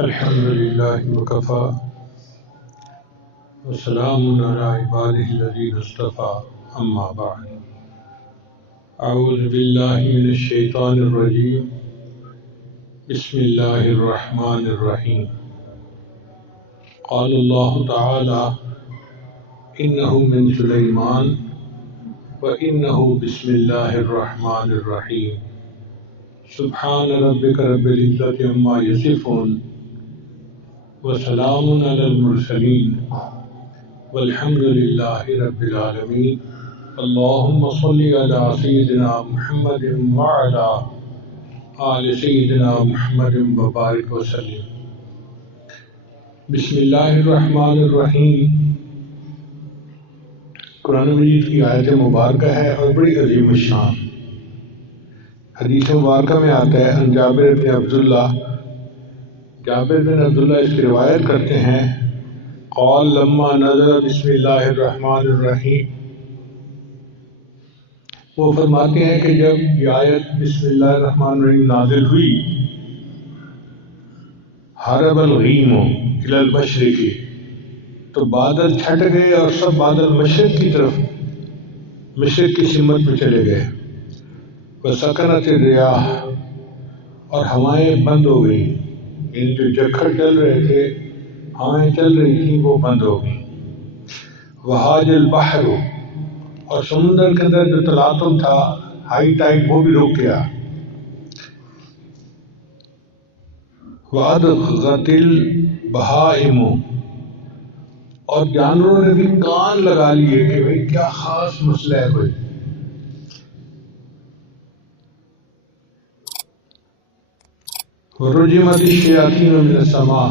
الحمد لله وكفى وسلام على عباده الذين اصطفى أما بعد أعوذ بالله من الشيطان الرجيم بسم الله الرحمن الرحيم قال الله تعالى إنه من سليمان وإنه بسم الله الرحمن الرحيم سبحان ربك رب العزة عما يصفون وسلام على المرسلين والحمد لله رب العالمين اللهم صل على سيدنا محمد وعلى آل سيدنا محمد وبارك وسلم بسم اللہ الرحمن الرحیم قرآن مجید کی آیت مبارکہ ہے اور بڑی عظیم الشان۔ حدیث مبارکہ میں آتا ہے ان جابر بن عبداللہ، جابر بن عبداللہ اس کی روایت کرتے ہیں قال لما نزل بسم اللہ الرحمن الرحیم، وہ فرماتے ہیں کہ جب یہ آیت بسم اللہ الرحمن الرحیم نازل ہوئی حرب الغیم الی المشرق، تو بادل چھٹ گئے اور سب بادل مشرق کی طرف، مشرق کی سمت میں چلے گئے۔ وسکنت الریاح، اور ہوائیں بند ہو گئی، ان جو جکھڑ چل رہے تھے، ہوائیں چل رہی تھیں، وہ بند ہو گئی۔ وہاج البحر، اور سمندر کے اندر جو تلاطم تھا، ہائی ٹائڈ، وہ بھی رک گیا۔ وَأَدْغَتِ الْبَهَائِمُ، اور جانوروں نے بھی کان لگا لیے کہ بھئی کیا خاص مسئلہ ہے کوئی۔ وَرُجِمَتِ الشَّيَاطِينُ مِنَ السَّمَاءِ،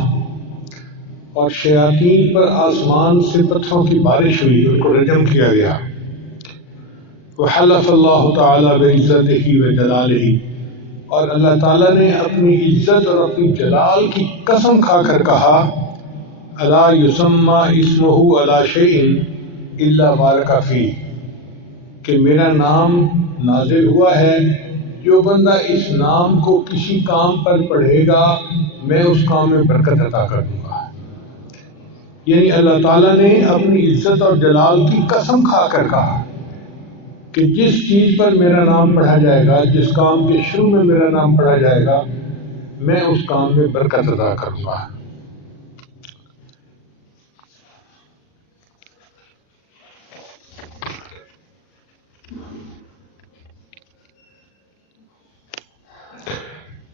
اور شیاطین پر آسمان سے پتھروں کی بارش ہوئی، ان کو رجم کیا گیا۔ وحلف اللہ تعالیٰ بعزتہ وجلالہ، اور اللہ تعالیٰ نے اپنی عزت اور اپنی جلال کی قسم کھا کر کہا الا یسمى اسمہ علی شیء الا بارک فیہ، کہ میرا نام نازل ہوا ہے، جو بندہ اس نام کو کسی کام پر پڑھے گا میں اس کام میں برکت عطا کر دوں گا۔ یعنی اللہ تعالیٰ نے اپنی عزت اور جلال کی قسم کھا کر کہا کہ جس چیز پر میرا نام پڑھا جائے گا، جس کام کے شروع میں میرا نام پڑھا جائے گا، میں اس کام میں برکت عطا کروں گا۔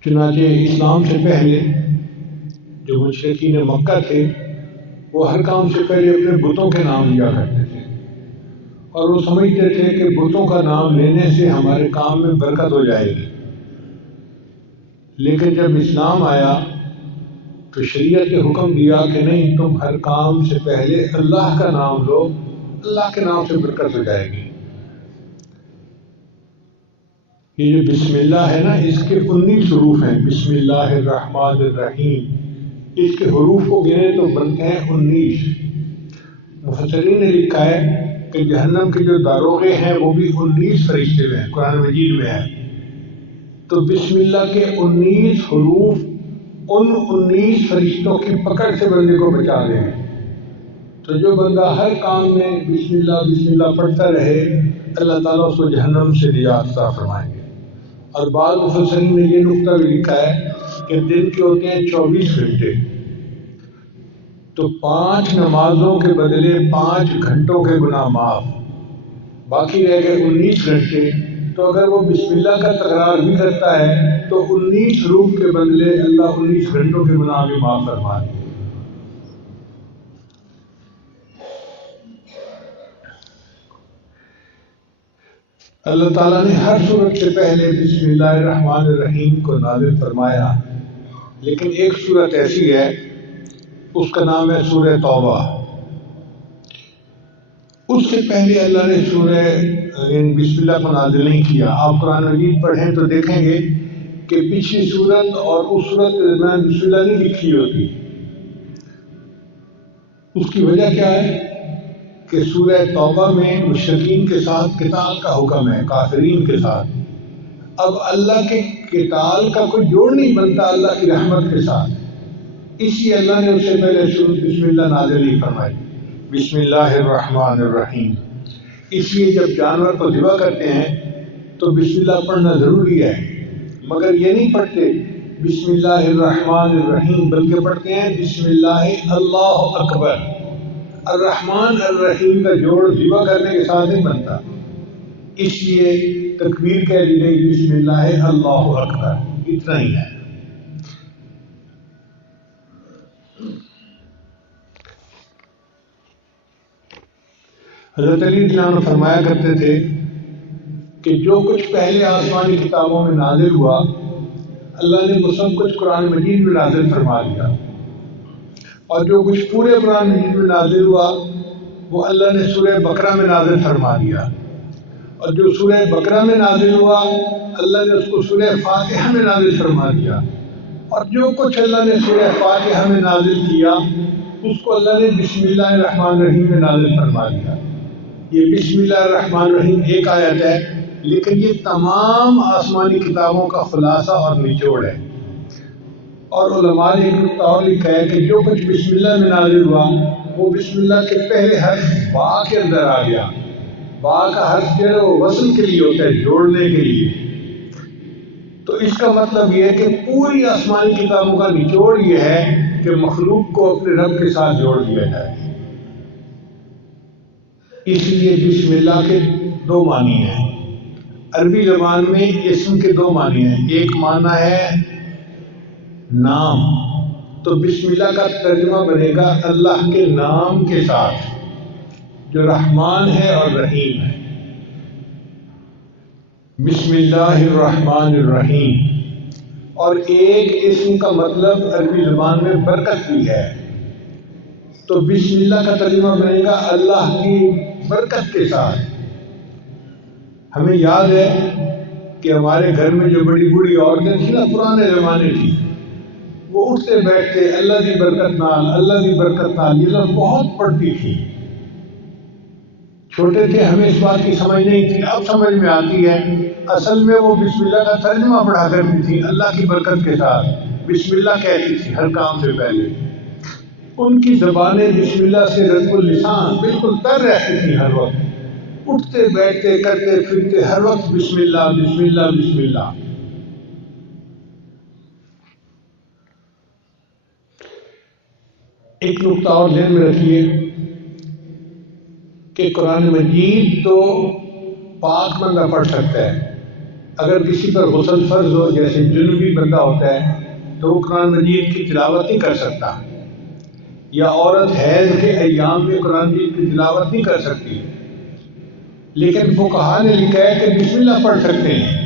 چنانچہ اسلام سے پہلے جو مشرکین مکہ تھے، وہ ہر کام سے پہلے اپنے بتوں کے نام لیا کرتے تھے، اور وہ سمجھتے تھے کہ بتوں کا نام لینے سے ہمارے کام میں برکت ہو جائے گی۔ لیکن جب اسلام آیا تو شریعت نے حکم دیا کہ نہیں، تم ہر کام سے پہلے اللہ کا نام لو، اللہ کے نام سے برکت ہو جائے گی۔ یہ جو بسم اللہ ہے نا، اس کے 19 حروف ہیں، بسم اللہ الرحمن الرحیم، اس کے حروف کو گنے تو بنتے ہیں 19۔ مفسرین نے لکھا ہے کہ جہنم کے جو داروغے ہیں وہ بھی 19 فرشتے ہیں، قرآن مجید میں ہے۔ تو بسم اللہ کے 19 حروف ان 19 فرشتوں کی پکڑ سے بندے کو بچا دیں۔ تو جو بندہ ہر کام میں بسم اللہ پڑھتا رہے، اللہ تعالیٰ اس کو جہنم سے نجات عطا فرمائیں گے۔ اور بعض مفسرین نے یہ نقطہ بھی لکھا ہے کہ دن کے ہوتے ہیں 24 گھنٹے، تو 5 نمازوں کے بدلے 5 گھنٹوں کے گناہ معاف، باقی رہ گئے 19 گھنٹے۔ تو اگر وہ بسم اللہ کا تکرار بھی کرتا ہے تو 19 حروف کے بدلے اللہ 19 گھنٹوں کے گناہ بھی معاف فرما دے۔ اللہ تعالیٰ نے ہر سورت سے پہلے بسم اللہ الرحمن الرحیم کو نازل فرمایا، لیکن ایک سورت ایسی ہے، اس کا نام ہے سورہ توبہ۔ اس سے پہلے اللہ نے سورہ بسم اللہ کو نازل نہیں کیا۔ آپ قرآن مجید پڑھیں تو دیکھیں گے کہ پچھلی سورت اور اس سورت کے درمیان بسم اللہ نہیں لکھی ہوتی۔ اس کی وجہ کیا ہے کہ سورہ توبہ میں مشرکین کے ساتھ قتال کا حکم ہے، کافرین کے ساتھ۔ اب اللہ کے قتال کا کوئی جوڑ نہیں بنتا اللہ کی رحمت کے ساتھ، اس لیے اللہ نے اس سے پہلے شروع بسم اللہ نازل نہیں فرمائی، بسم اللہ الرحمن الرحیم۔ اس لیے جب جانور کو ذبح کرتے ہیں تو بسم اللہ پڑھنا ضروری ہے، مگر یہ نہیں پڑھتے بسم اللہ الرحمن الرحیم، بلکہ پڑھتے ہیں بسم اللہ اللہ اکبر۔ الرحمن الرحیم کا جوڑ ذبح کرنے کے ساتھ نہیں بنتا، اس لیے تکبیر کہہ دی گئی بسم اللہ اللہ اکبر، اتنا ہی ہے۔ حضرت علی رضی اللہ عنہ فرمایا کرتے تھے کہ جو کچھ پہلے آسمانی کتابوں میں نازل ہوا اللہ نے وہ سب کچھ قرآن مجید میں نازل فرما دیا، اور جو کچھ پورے قرآن مجید میں نازل ہوا وہ اللہ نے سورہ بقرہ میں نازل فرما دیا، اور جو سورہ بقرہ میں نازل ہوا اللہ نے اس کو سورہ فاتحہ میں نازل فرما دیا، اور جو کچھ اللہ نے سورہ فاتحہ میں نازل کیا اس کو اللہ نے بسم اللہ الرحمن الرحیم میں نازل فرما دیا۔ یہ بسم اللہ الرحمن الرحیم ایک آیت ہے، لیکن یہ تمام آسمانی کتابوں کا خلاصہ اور نچوڑ ہے۔ اور علماء نے ایک اور لکھا ہے کہ جو کچھ بسم اللہ میں نازل ہوا وہ بسم اللہ کے پہلے حرف با کے اندر آ گیا۔ با کا حرف جو ہے وہ وصل کے لیے ہوتا ہے، جوڑنے کے لیے۔ تو اس کا مطلب یہ ہے کہ پوری آسمانی کتابوں کا نچوڑ یہ ہے کہ مخلوق کو اپنے رب کے ساتھ جوڑ دیا جائے۔ اس لیے بسم اللہ کے دو معنی ہیں۔ عربی زبان میں اسم کے دو معنی ہیں، ایک معنی ہے نام، تو بسم اللہ کا ترجمہ بنے گا اللہ کے نام کے ساتھ جو رحمان ہے اور رحیم ہے۔ بسم اللہ الرحمن الرحیم۔ اور ایک اسم کا مطلب عربی زبان میں برکت بھی ہے، تو بسم اللہ کا ترجمہ بنے گا اللہ کی برکت کے ساتھ۔ ہمیں یاد ہے کہ ہمارے گھر میں جو بڑی بوڑھی عورتیں تھیں نا پرانے زمانے کی، وہ اٹھتے بیٹھتے اللہ کی برکت نال، اللہ کی برکت نال، یہ لفظ بہت پڑھتی تھی۔ چھوٹے تھے ہمیں اس بات کی سمجھ نہیں تھی، اب سمجھ میں آتی ہے۔ اصل میں وہ بسم اللہ کا ترجمہ پڑھا کرتی تھی اللہ کی برکت کے ساتھ، بسم اللہ کہتی تھی ہر کام سے پہلے۔ ان کی زبانیں بسم اللہ سے رطب اللسان بالکل تر رہتی تھی، ہر وقت اٹھتے بیٹھتے کرتے پھرتے ہر وقت بسم اللہ بسم اللہ بسم اللہ۔ ایک نقطہ اور ذہن میں رکھیے کہ قرآن مجید تو پاک بندہ پڑھ سکتا ہے۔ اگر کسی پر غسل فرض ہو، جیسے جنوبی بندہ ہوتا ہے، تو وہ قرآن مجید کی تلاوت نہیں کر سکتا، یا عورت حیض کے ایام میں قرآن مجید کی تلاوت نہیں کر سکتی، لیکن فقہا نے لکھا ہے کہ بسم اللہ پڑھ سکتے ہیں۔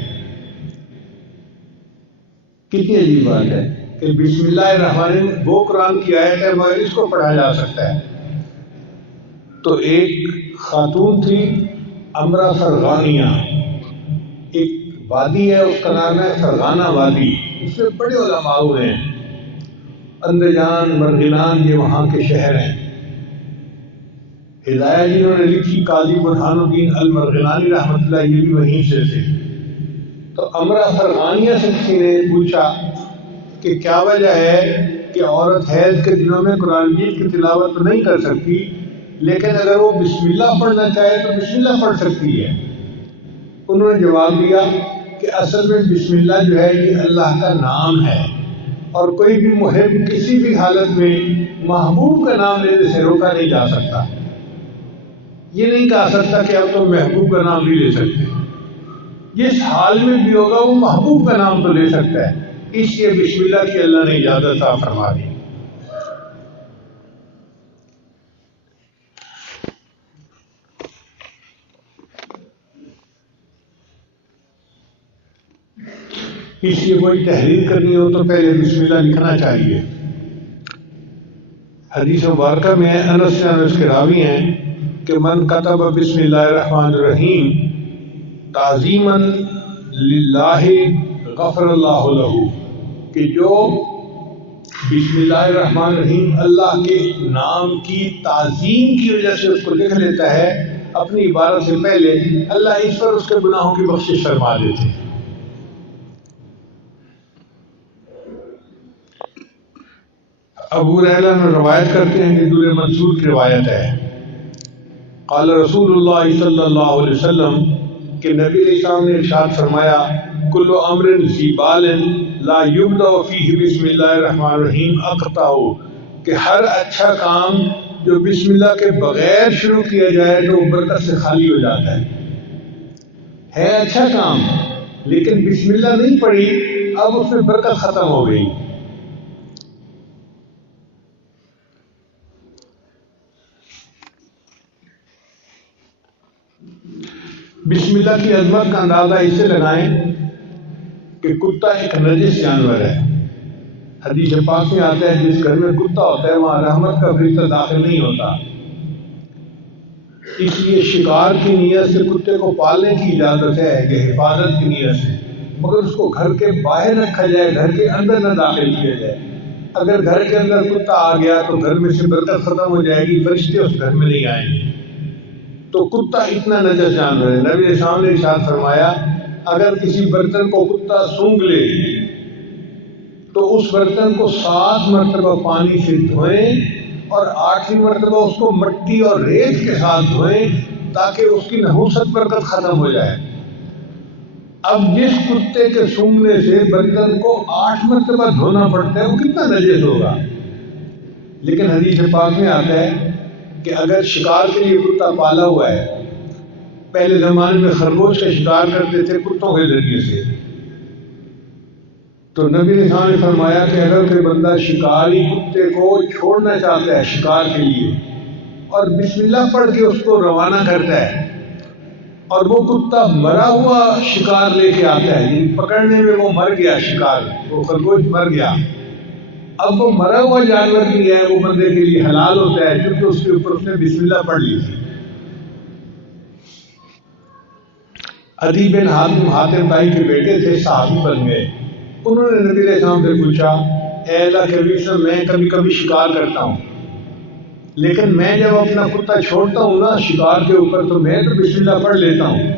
کتنی عجیب بات ہے کہ بسم اللہ الرحمن الرحیم وہ قرآن کی آیت ہے مگر اس کو پڑھا جا سکتا ہے۔ تو ایک خاتون تھی امرا فرغانیہ، ایک وادی ہے اس کا نام ہے فرغانہ وادی، اس میں بڑے علماء ہوئے ہیں، اندجان مرغنان یہ وہاں کے شہر ہیں۔ ہدایہ جنہوں نے لکھی قاضی برہان الدین المرغنانی رحمۃ اللہ، یہ بھی وہیں سے تھے۔ تو امرا فرغانیہ سے کسی نے پوچھا کہ کیا وجہ ہے کہ عورت حیض کے دنوں میں قرآن مجید کی تلاوت نہیں کر سکتی، لیکن اگر وہ بسم اللہ پڑھنا چاہے تو بسم اللہ پڑھ سکتی ہے؟ انہوں نے جواب دیا کہ اصل میں بسم اللہ جو ہے یہ اللہ کا نام ہے، اور کوئی بھی محب کسی بھی حالت میں محبوب کا نام لینے سے روکا نہیں جا سکتا۔ یہ نہیں کہا سکتا کہ اب تو محبوب کا نام نہیں لے سکتے، جس حال میں بھی ہوگا وہ محبوب کا نام تو لے سکتا ہے۔ اس لیے بسم اللہ کی اللہ نے اجازت عطا فرما دی۔ اس لیے کوئی تحریر کرنی ہو تو پہلے بسم اللہ لکھنا چاہیے۔ حدیث مبارکہ میں انس کے راوی ہیں کہ من کتب بسم اللہ الرحمن الرحیم تعظیما للہ غفر اللہ لہ، کہ جو بسم اللہ الرحمن الرحیم اللہ کے نام کی تعظیم کی وجہ سے اس کو لکھ لیتا ہے اپنی عبادت سے پہلے، اللہ اس پر اس کے گناہوں کی بخشش فرما دیتے ہیں۔ ابو ہریرہ میں روایت کرتے ہیں کہ دور منصور کی روایت ہے، قال رسول اللہ صلی اللہ علیہ وسلم کہ نبی علیہ السلام نے ارشاد فرمایا، کل امر ذی بال لا یبدأ فیہ بسم اللہ الرحمن الرحیم اقطع، کہ ہر اچھا کام جو بسم اللہ کے بغیر شروع کیا جائے تو وہ برکت سے خالی ہو جاتا ہے اچھا کام لیکن بسم اللہ نہیں پڑھی، اب اس میں برکت ختم ہو گئی۔ بسم اللہ کی عظمت کا اندازہ اسے لگائیں کہ کتا ایک نجس جانور ہے۔ حدیث پاک میں آتا ہے جس گھر میں کتا ہوتا ہے وہاں رحمت کا فرشتہ داخل نہیں ہوتا، اس لیے شکار کی نیت سے کتے کو پالنے کی اجازت ہے کہ حفاظت کی نیت سے، مگر اس کو گھر کے باہر رکھا جائے، گھر کے اندر نہ داخل کیا جائے۔ اگر گھر کے اندر کتا آ گیا تو گھر میں سے برکت ختم ہو جائے گی، فرشتے اس گھر میں نہیں آئیں گے۔ تو کتا اتنا نجس جانور ہے۔ نبی اسلام نے ارشاد فرمایا، اگر کسی برتن کو کتا سونگھ لے تو اس برتن کو 7 مرتبہ پانی سے دھوئیں اور 8ویں مرتبہ اس کو مٹی اور ریت کے ساتھ دھوئیں تاکہ اس کی نحوست برکت ختم ہو جائے۔ اب جس کتے کے سونگھنے سے برتن کو 8 مرتبہ دھونا پڑتا ہے وہ کتنا نجس ہوگا۔ لیکن حدیث پاک میں آتا ہے کہ اگر شکار کے لیے کتا پالا ہوا ہے، پہلے زمانے میں خرگوش کا شکار کرتے تھے کتوں کے ذریعے سے، تو نبی نے فرمایا کہ اگر کوئی بندہ شکاری کتے کو چھوڑنا چاہتا ہے شکار کے لیے اور بسم اللہ پڑھ کے اس کو روانہ کرتا ہے اور وہ کتا مرا ہوا شکار لے کے آتا ہے، پکڑنے میں وہ مر گیا، شکار وہ خرگوش مر گیا، اب وہ مرا ہوا جانور بھی ہے وہ بندے کے لیے حلال ہوتا ہے کیونکہ اس کے اوپر اس نے بسم اللہ پڑھ لی تھی۔ عدی بن حاتم طائی کے بیٹے تھے، صحابی بن گئے۔ انہوں نے نبی علیہ السلام سے پوچھا، اے اللہ کے نبی صلی اللہ علیہ وسلم، میں کبھی کبھی شکار کرتا ہوں لیکن میں جب اپنا کتا چھوڑتا ہوں نا شکار کے اوپر تو میں تو بسم اللہ پڑھ لیتا ہوں،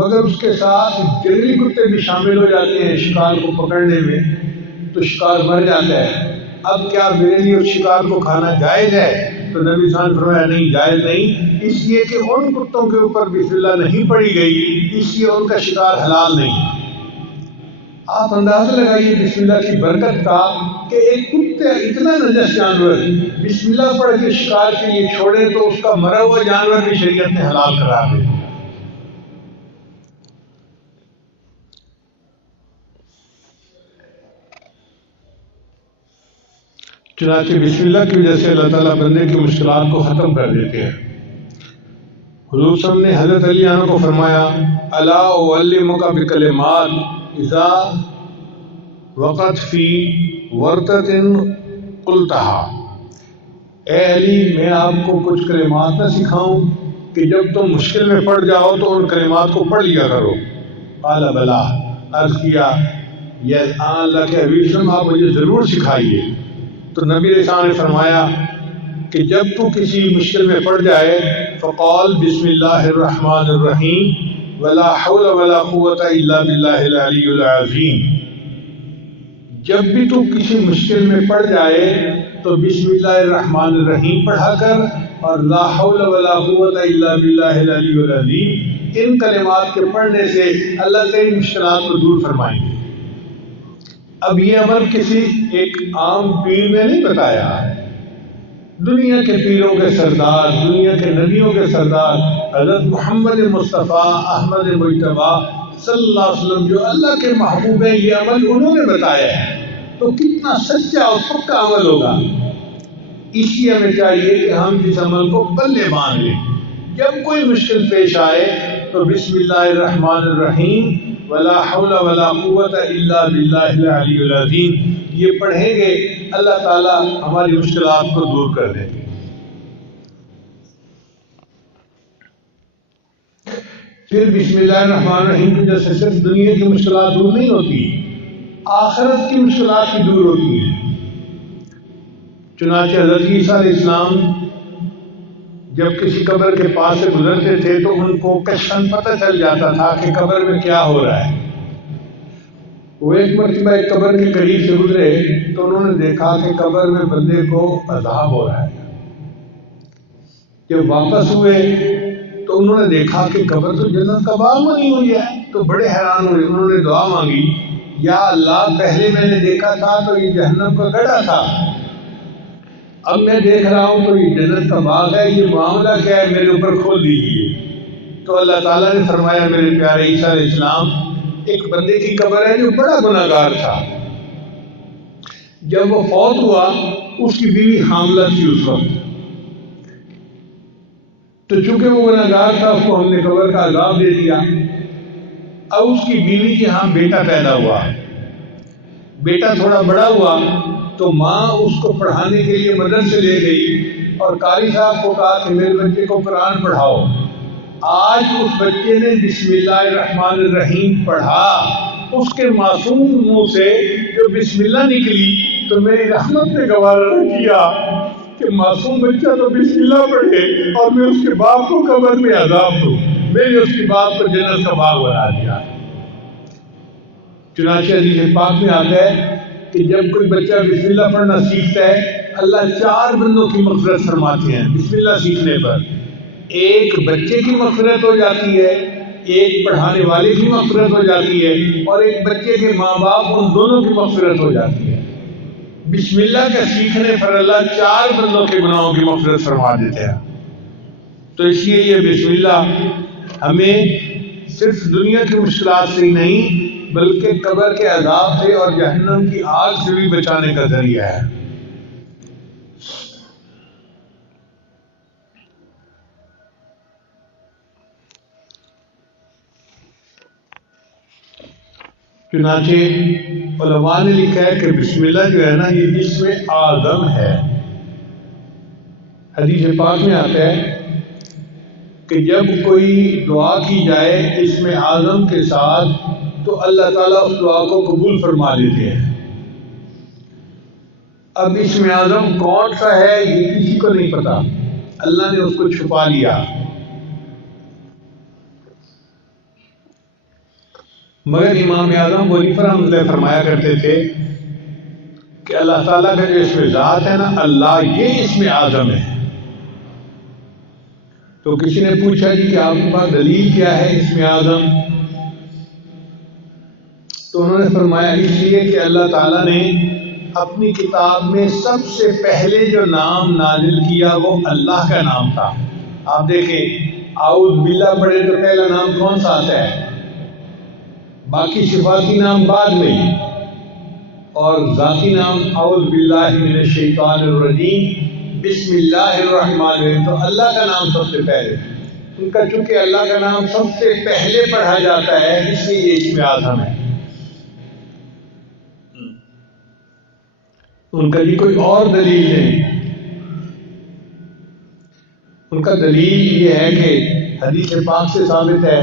مگر اس کے ساتھ جنگلی کتے بھی شامل ہو جاتے ہیں شکار کو پکڑنے میں تو شکار مر جاتا ہے، اب کیا میرے لیے اس شکار کو کھانا جائز ہے؟ تو نبی صلی اللہ علیہ وسلم نے فرمایا نہیں، جائز نہیں، اس لیے کہ ان کتوں کے اوپر بسم اللہ نہیں پڑھی گئی، اس لیے ان کا شکار حلال نہیں۔ آپ اندازہ لگائیے بسم اللہ کی برکت کا کہ ایک کتے اتنا نجس جانور بسم اللہ پڑھ کے شکار کے لیے چھوڑے تو اس کا مرا ہوا جانور بھی شریعت نے حلال قرار دے۔ چنانچہ بسم اللہ کی وجہ سے اللہ تعالیٰ بندے کی مشکلات کو ختم کر دیتے ہیں۔ حضور صلی اللہ علیہ وسلم نے حضرت علی عنہ کو فرمایا، الا اعلمک بکلمات اذا وقت فی ورطۃ قلتها، اے علی میں آپ کو کچھ کلمات نہ سکھاؤں کہ جب تم مشکل میں پڑ جاؤ تو ان کلمات کو پڑھ لیا کرو؟ قال بلا، عرض کیا یہ اللہ کے حبیب صلی اللہ علیہ وسلم آپ مجھے ضرور سکھائیے۔ تو نبی علیہ السلام نے فرمایا کہ جب تو کسی مشکل میں پڑ جائے فقال بسم اللہ الرحمن الرحیم ولا حول ولا قوت الا باللہ العلی العظیم، جب بھی تو کسی مشکل میں پڑ جائے تو بسم اللہ الرحمن الرحیم پڑھا کر اور لا حول ولا قوت الا باللہ العلی العظیم، ان کلمات کے پڑھنے سے اللہ تعالی مشکلات کو دور فرمائیں گے۔ اب یہ عمل کسی ایک عام پیر نے نہیں بتایا، دنیا کے پیروں کے سردار، دنیا کے نبیوں کے سردار حضرت محمد مصطفیٰ احمد مجتبیٰ صلی اللہ علیہ وسلم جو اللہ کے محبوب ہیں، یہ عمل انہوں نے بتایا ہے، تو کتنا سچا اور پکا عمل ہوگا۔ اس لیے ہمیں چاہیے کہ ہم جس عمل کو پلے باندھ لیں، جب کوئی مشکل پیش آئے تو بسم اللہ الرحمن الرحیم ولا حول ولا قوت الا باللہ العلی العظیم یہ پڑھیں گے، اللہ تعالیٰ ہماری مشکلات کو دور کر دیں گے۔ پھر بسم اللہ الرحمن الرحیم کی وجہ سے صرف دنیا کی مشکلات دور نہیں ہوتی، آخرت کی مشکلات بھی دور ہوتی ہیں۔ چنانچہ حضرت عیسیٰ علیہ السلام جب کسی قبر کے پاس سے گزرتے تھے تو ان کو کشفاً پتہ چل جاتا تھا کہ قبر میں کیا ہو رہا ہے۔ وہ ایک مرتبہ ایک قبر کے قریب سے گزرے تو انہوں نے دیکھا کہ قبر میں بندے کو عذاب ہو رہا ہے۔ جب واپس ہوئے تو انہوں نے دیکھا کہ قبر تو جنت کا باغ بنی ہوئی ہے، تو بڑے حیران ہوئے۔ انہوں نے دعا مانگی، یا اللہ پہلے میں نے دیکھا تھا تو یہ جہنم کا گڑھا تھا، اب میں دیکھ رہا ہوں تو یہ جنت کا باغ ہے، یہ معاملہ کیا ہے، میرے اوپر کھول دیجیے۔ تو اللہ تعالیٰ نے فرمایا، میرے پیارے عیسیٰ علیہ السلام، ایک بندے کی قبر ہے جو بڑا گناہگار تھا، جب وہ فوت ہوا اس کی بیوی حاملہ تھی اس وقت، تو چونکہ وہ گناہگار تھا اس کو ہم نے قبر کا عذاب دے دیا۔ اب اس کی بیوی کے ہاں بیٹا پیدا ہوا، بیٹا تھوڑا بڑا ہوا تو ماں اس کو پڑھانے کے لیے مدرسے لے گئی اور قاری صاحب کو کہا کہ میرے بچے کو قرآن پڑھاؤ۔ آج اس بچے نے بسم اللہ الرحمن الرحیم پڑھا، اس کے معصوم منہ سے جو بسم اللہ نکلی تو میری رحمت نے گوارا نہ کیا کہ معصوم بچہ تو بسم اللہ پڑھے اور میں اس کے باپ کو قبر میں عذاب دوں، میں نے اس کے باپ کو جنت کا باغ بنا دیا۔ چنانچہ حدیث پاک میں آتا ہے کہ جب کوئی بچہ بسم اللہ پڑھنا سیکھتا ہے اللہ 4 بندوں کی مغفرت فرماتے ہیں بسم اللہ سیکھنے پر۔ ایک بچے کی مغفرت ہو جاتی ہے، ایک پڑھانے والے کی مغفرت ہو جاتی ہے، اور ایک بچے کے ماں باپ ان دونوں کی مغفرت ہو جاتی ہے۔ بسم اللہ کا سیکھنے پر اللہ 4 بندوں کے گناہوں کی مغفرت فرما دیتے ہیں۔ تو اس لیے یہ بسم اللہ ہمیں صرف دنیا کی مشکلات سے ہی نہیں بلکہ قبر کے عذاب سے اور جہنم کی آگ سے بھی بچانے کا ذریعہ ہے۔ چنانچہ علماء نے لکھا ہے کہ بسم اللہ جو ہے نا یہ اسم اعظم ہے۔ حدیث پاک میں آتا ہے کہ جب کوئی دعا کی جائے اسم اعظم کے ساتھ تو اللہ تعالیٰ اس دعا کو قبول فرما لیتے ہیں۔ اب اسم اعظم کون سا ہے یہ کسی کو نہیں پتا، اللہ نے اس کو چھپا لیا۔ مگر امام اعظم ابو حنیفہ رحمۃ اللہ فرمایا کرتے تھے کہ اللہ تعالیٰ کا جو اسم ذات ہے نا اللہ، یہ اسم اعظم ہے۔ تو کسی نے پوچھا جی کہ آپ کے پاس دلیل کیا ہے اسم اعظم؟ تو انہوں نے فرمایا اس لیے کہ اللہ تعالیٰ نے اپنی کتاب میں سب سے پہلے جو نام نازل کیا وہ اللہ کا نام تھا۔ آپ دیکھیں اعوذ باللہ پڑھے تو پہلا نام کون سا آتا ہے؟ باقی صفاتی نام بعد میں، اور ذاتی نام اعوذ باللہ من الشیطان الرجیم بسم اللہ الرحمن الرحیم، تو اللہ کا نام سب سے پہلے۔ ان کا چونکہ اللہ کا نام سب سے پہلے پڑھا جاتا ہے اس لیے یہ اسم اعظم ہے۔ ان کا بھی کوئی اور دلیل نہیں، ان کا دلیل یہ ہے کہ حدیث پاک سے ثابت ہے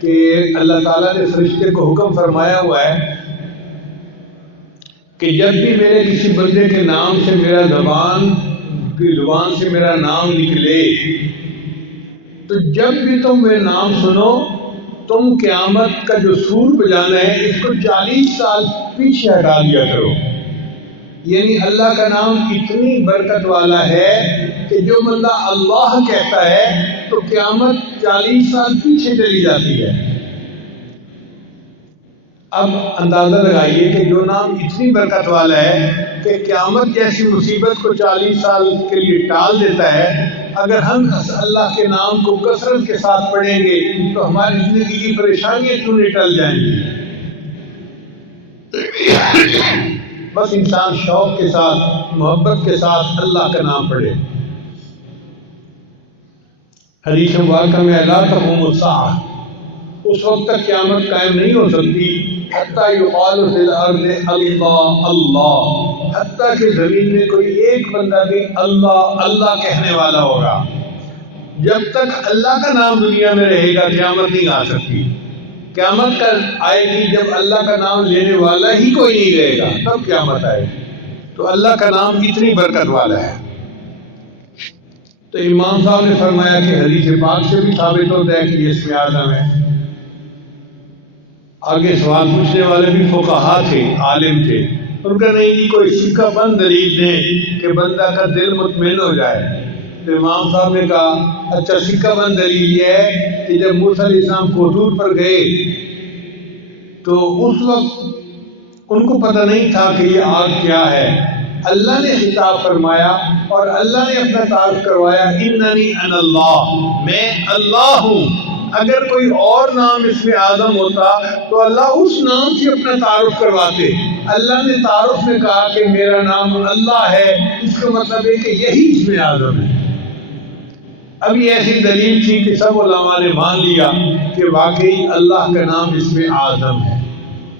کہ اللہ تعالیٰ نے فرشتے کو حکم فرمایا ہوا ہے کہ جب بھی میرے کسی بندے کے نام سے میرا زبان سے میرا نام نکلے تو جب بھی تم میرا نام سنو تم قیامت کا جو سور بجانا ہے اس کو 40 سال پیچھے ہٹا دیا کرو۔ یعنی اللہ کا نام اتنی برکت والا ہے کہ جو بندہ اللہ کہتا ہے تو قیامت 40 سال پیچھے چلی جاتی ہے۔ اب اندازہ لگائیے کہ جو نام اتنی برکت والا ہے کہ قیامت جیسی مصیبت کو 40 سال کے لیے ٹال دیتا ہے، اگر ہم اللہ کے نام کو کثرت کے ساتھ پڑھیں گے تو ہماری زندگی کی پریشانیاں کیوں نہیں ٹل جائیں گی؟ بس انسان شوق کے ساتھ محبت کے ساتھ اللہ کا نام پڑھے۔ حدیث مبارکہ میں لا تقوم الساعہ، اس وقت تک قیامت قائم نہیں ہو سکتی حتیٰ یقال فی الارض اللہ اللہ، حتیٰ کہ زمین میں کوئی ایک بندہ بھی اللہ اللہ کہنے والا ہوگا۔ جب تک اللہ کا نام دنیا میں رہے گا قیامت نہیں آ سکتی۔ قیامت کا آئے گی جب اللہ کا نام لینے والا ہی کوئی نہیں رہے گا، تب قیامت آئے گی۔ تو اللہ کا نام اتنی برکت والا ہے۔ تو امام صاحب نے فرمایا کہ حدیث پاک سے بھی ثابت ہوتا ہے کہ یہ اسم اعظم ہے۔ آگے سوال پوچھنے والے بھی فقہا تھے، عالم تھے، ان کا نہیں جی کوئی سکہ بند دلیل دیں کہ بندہ کا دل مطمئن ہو جائے۔ تو امام صاحب نے کہا اچھا سکہ بند دلیل یہ ہے کہ جب موسیٰ علیہ السلام کوہتور پر گئے تو اس وقت ان کو پتہ نہیں تھا کہ یہ آگ کیا ہے، اللہ نے خطاب فرمایا اور اللہ نے اپنا تعارف کروایا، اننی انا اللہ، میں اللہ ہوں۔ اگر کوئی اور نام اس میں اعظم ہوتا تو اللہ اس نام سے اپنا تعارف کرواتے۔ اللہ نے تعارف میں کہا کہ میرا نام اللہ ہے، اس کا مطلب ہے کہ یہی اس میں اعظم ہے۔ اب یہ ایسی دلیل تھی کہ سب علماء نے مان لیا کہ واقعی اللہ کا نام اس میں اعظم ہے۔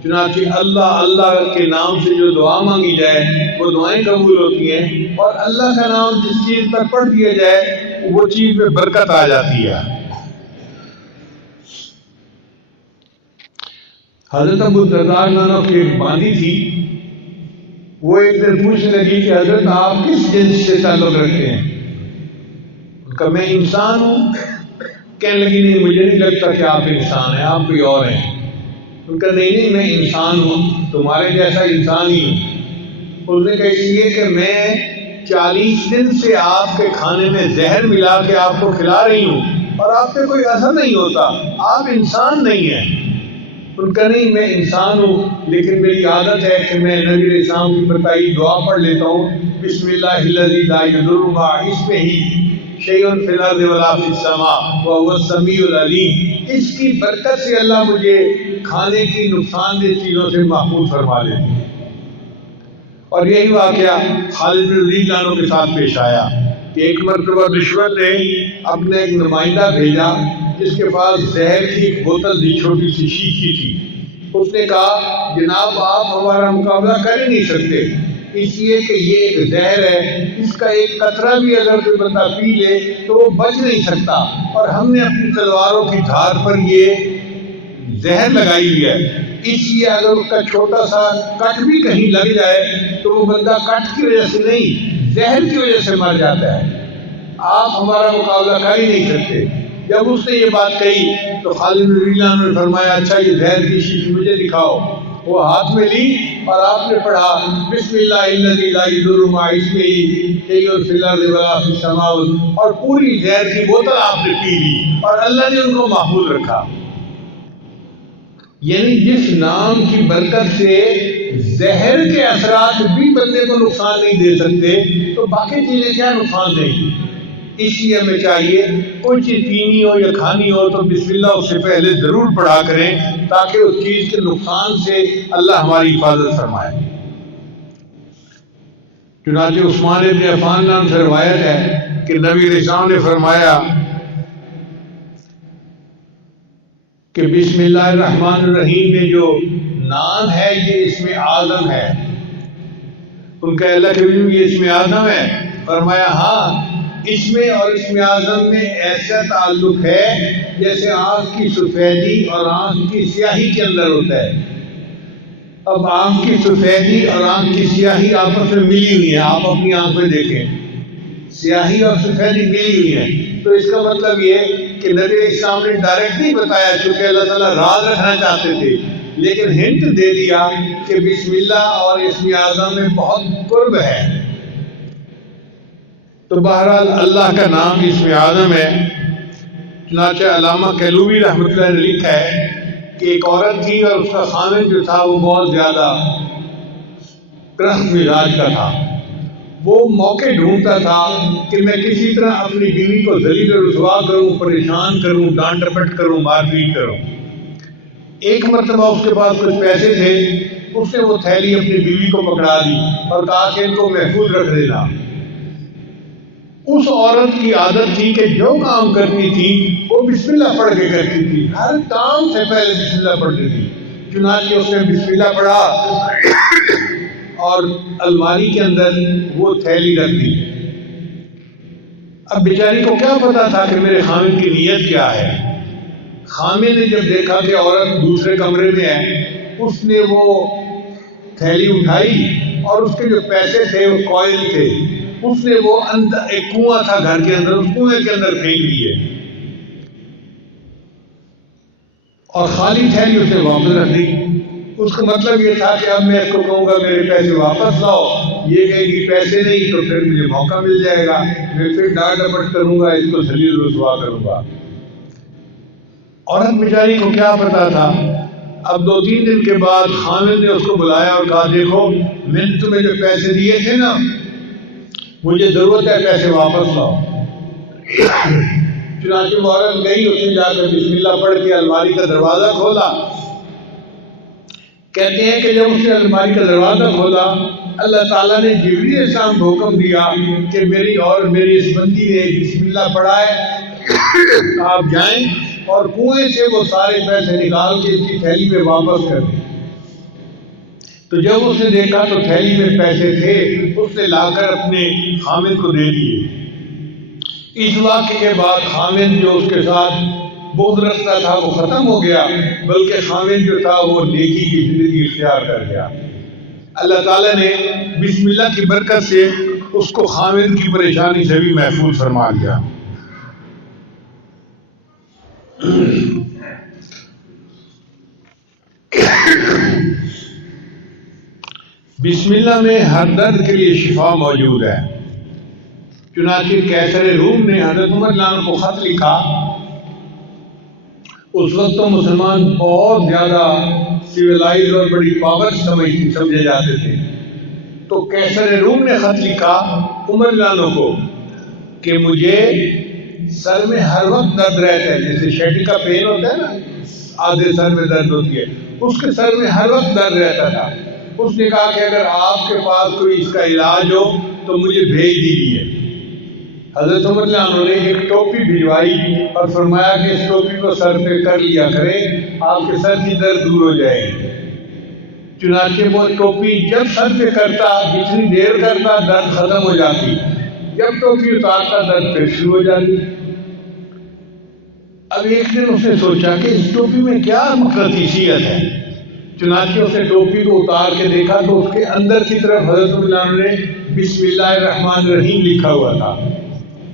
چنانچہ اللہ کے نام سے جو دعا مانگی جائے وہ دعائیں قبول ہوتی ہیں، اور اللہ کا نام جس چیز پر پڑھ دیا جائے وہ چیز میں برکت آ جاتی ہے۔ حضرت ابو الدرداء نام کی ایک باندی تھی، وہ ایک دن پوچھنے لگی کہ حضرت آپ کس جنس سے تعلق رکھتے ہیں؟ ان کا میں انسان ہوں۔ کہنے لگی نہیں مجھے نہیں لگتا کہ آپ انسان ہیں، آپ کوئی اور ہیں۔ ان کا نہیں میں انسان ہوں، تمہارے جیسا انسان ہی ہوں۔ اس نے کہا اس لیے کہ میں 40 دن سے آپ کے کھانے میں زہر ملا کے آپ کو کھلا رہی ہوں اور آپ پہ کوئی اثر نہیں ہوتا، آپ انسان نہیں ہیں۔ ان کا نہیں میں انسان ہوں، لیکن میری عادت ہے کہ میں نبی علیہ السلام کی بتائی دعا پڑھ لیتا ہوں، بسم اللہ الذی لا یضر مع اسمہ شیء فی الارض ولا فی السماء وهو السمیع العلیم۔ اس کی برکت سے اللہ مجھے کھانے کی نقصان دہ چیزوں سے محفوظ فرما لیتے ہیں۔ اور یہی واقعہ خالد بن ولید عنہ کے ساتھ پیش آیا کہ ایک مرتبہ رشوت نے اپنے ایک نمائندہ بھیجا جس کے پاس زہر کی ایک بوتل تھی، چھوٹی سی شیشی تھی۔ اس نے کہا جناب آپ ہمارا مقابلہ کر ہی نہیں سکتے، اس لیے کہ یہ ایک زہر ہے، اس کا ایک قطرہ بھی اگر کوئی بندہ پی لے تو وہ بچ نہیں سکتا، اور ہم نے اپنی تلواروں کی دھار پر یہ زہر لگائی ہوئی ہے، اس لیے اگر اس کا چھوٹا سا کٹ بھی کہیں لگ جائے تو وہ بندہ کٹ کی وجہ سے نہیں زہر کی وجہ سے مر جاتا ہے، آپ ہمارا مقابلہ کر ہی نہیں سکتے۔ جب اس نے یہ بات کہی تو خالد بن ولید عنہ نے فرمایا اچھا یہ زہر کی شیشی مجھے دکھاؤ۔ وہ ہاتھ میں لی اور آپ نے پڑھا بسم اللہ الذی لا یضر مع اسمہ شیء فی الارض ولا فی السماء، اور پوری زہر کی بوتل آپ نے پی لی اور اللہ نے ان کو محفوظ رکھا۔ یعنی جس نام کی برکت سے زہر کے اثرات بھی بندے کو نقصان نہیں دے سکتے تو باقی چیزیں کیا نقصان دیں گی۔ اس لیے ہمیں چاہیے کوئی چیز پینی ہو یا کھانی ہو تو بسم اللہ اس سے پہلے ضرور پڑھا کریں تاکہ اس چیز کے نقصان سے اللہ ہماری حفاظت فرمائے۔ چنانچہ عثمان بن عفان نام سے روایت ہے کہ نبی علیہ السلام نے فرمایا کہ بسم اللہ الرحمن الرحیم میں جو نام ہے یہ اس میں اعظم ہے۔ ان کا اللہ کے یہ اس میں اعظم ہے؟ فرمایا ہاں، اس میں اور اس میں اعظم میں ایسا تعلق ہے جیسے آنکھ کی سفیدی اور آنکھ کی سیاہی کے اندر ہوتا ہے۔ اب آنکھ کی سفیدی اور آنکھ کی سیاہی آپس میں ملی ہوئی ہے، آپ اپنی آنکھ میں دیکھیں سیاہی اور سفیدی ملی ہوئی ہے، تو اس کا مطلب یہ کہ نبی علیہ السلام نے ڈائریکٹ نہیں بتایا چونکہ اللہ تعالیٰ راز رکھنا چاہتے تھے، لیکن ہنٹ دے دیا کہ بسم اللہ اور اسم اعظم میں بہت قرب ہے۔ تو بہرحال اللہ کا نام اسم اعظم ہے۔ چنانچہ علامہ کیلوی رحمۃ اللہ نے لکھا ہے کہ ایک عورت تھی اور اس کا خامن جو تھا وہ بہت زیادہ کرخت مزاج کا تھا۔ وہ موقع ڈھونڈتا تھا کہ میں کسی طرح اپنی بیوی کو ذلیل و رسوا کروں، پریشان کروں، ڈانٹ ڈپٹ کروں، مار پیٹ کروں۔ ایک مرتبہ اس کے پاس کچھ پیسے تھے، اس نے وہ تھیلی اپنی بیوی کو پکڑا دی اور کہا کہ ان کو محفوظ رکھ دینا۔ اس عورت کی عادت تھی کہ جو کام کرتی تھی وہ بسم اللہ پڑھ کے کرتی تھی، ہر کام سے پہلے بسم اللہ پڑھتی تھی۔ چنانچہ اس نے بسم اللہ پڑھا اور الماری کے اندر وہ تھیلی رکھ دی۔ اب بیچاری کو کیا پتا تھا کہ میرے خامن کی نیت کیا ہے۔ خامن نے جب دیکھا کہ عورت دوسرے کمرے میں ہے، اس نے وہ تھیلی اٹھائی اور اس کے جو پیسے تھے وہ کوئن تھے، اس نے وہ اندر ایک کنواں تھا گھر کے اندر، اس کنویں کے اندر پھینک دیے۔ اور خالی تھیلی اس نے واپس رکھ دی. اس کا مطلب یہ تھا کہ اب میں اس کو کہوں گا میرے پیسے واپس لاؤ، یہ کہے گی پیسے نہیں تو پھر مجھے موقع مل جائے گا، میں پھر ڈانٹ ڈپٹ کروں گا، اس کو ذلیل رسوا کروں گا. عورت بیچاری کو کیا پتا تھا. اب 2-3 دن کے بعد خامد نے اس کو بلایا اور کہا دیکھو میں نے تمہیں جو پیسے دیے تھے نا، مجھے ضرورت ہے، پیسے واپس لاؤ. چنانچہ وہ عورت گئی، اس نے جا کر بسم اللہ پڑھ کے الماری کا دروازہ کھولا. کہتے ہیں کہ جب اس نے الماری کا دروازہ کھولا، اللہ تعالیٰ نے جبریل علیہ السلام کو حکم دیا کہ میری اس بندی نے بسم اللہ پڑھا ہے، آپ جائیں اور کنویں سے وہ سارے پیسے نکال کے اس کی تھیلی میں واپس کر دیں. تو جب اس نے دیکھا تو تھیلی میں پیسے تھے، اس نے لا کر اپنے خامد کو دے دیے. اس واقعے کے بعد خامد جو اس کے ساتھ بغض رکھتا تھا وہ ختم ہو گیا، بلکہ خامد جو تھا وہ نیکی کی زندگی اختیار کر گیا. اللہ تعالیٰ نے بسم اللہ کی برکت سے اس کو خامد کی پریشانی سے بھی محفوظ فرما دیا. بسم اللہ میں ہر درد کے لیے شفا موجود ہے. چنانچہ قیصر روم نے حضرت عمر رضی اللہ عنہ کو خط لکھا. اس وقت تو مسلمان بہت زیادہ سویلائز اور بڑی پاور سمجھے جاتے تھے. تو قیصر روم نے خط لکھا عمر رضی اللہ عنہ کو کہ مجھے سر میں ہر وقت درد رہتا ہے، جیسے شیٹی کا پین ہوتا ہے نا، آدھے سر میں درد ہوتی ہے، اس کے سر میں ہر وقت درد رہتا تھا. اس نے کہا کہ اگر آپ کے پاس کوئی اس کا علاج ہو تو مجھے بھیج دیجیے. حضرت عمر رضی اللہ عنہ نے ایک ٹوپی بھجوائی اور فرمایا کہ اس ٹوپی کو سر پہ کر لیا کریں، آپ کے سر کی درد دور ہو جائے گی. چنانچہ وہ ٹوپی جب سر پہ کرتا، جتنی دیر کرتا درد ختم ہو جاتی، جب ٹوپی اتارتا درد پھر شروع ہو جاتی. اب ایک دن اس نے سوچا کہ اس ٹوپی میں کیا خصوصیت ہے. چنانچہ اس نے ٹوپی کو اتار کے دیکھا تو اس کے اندر کی طرف حضرت عمر رضی اللہ عنہ نے بسم اللہ الرحمن الرحیم لکھا ہوا تھا.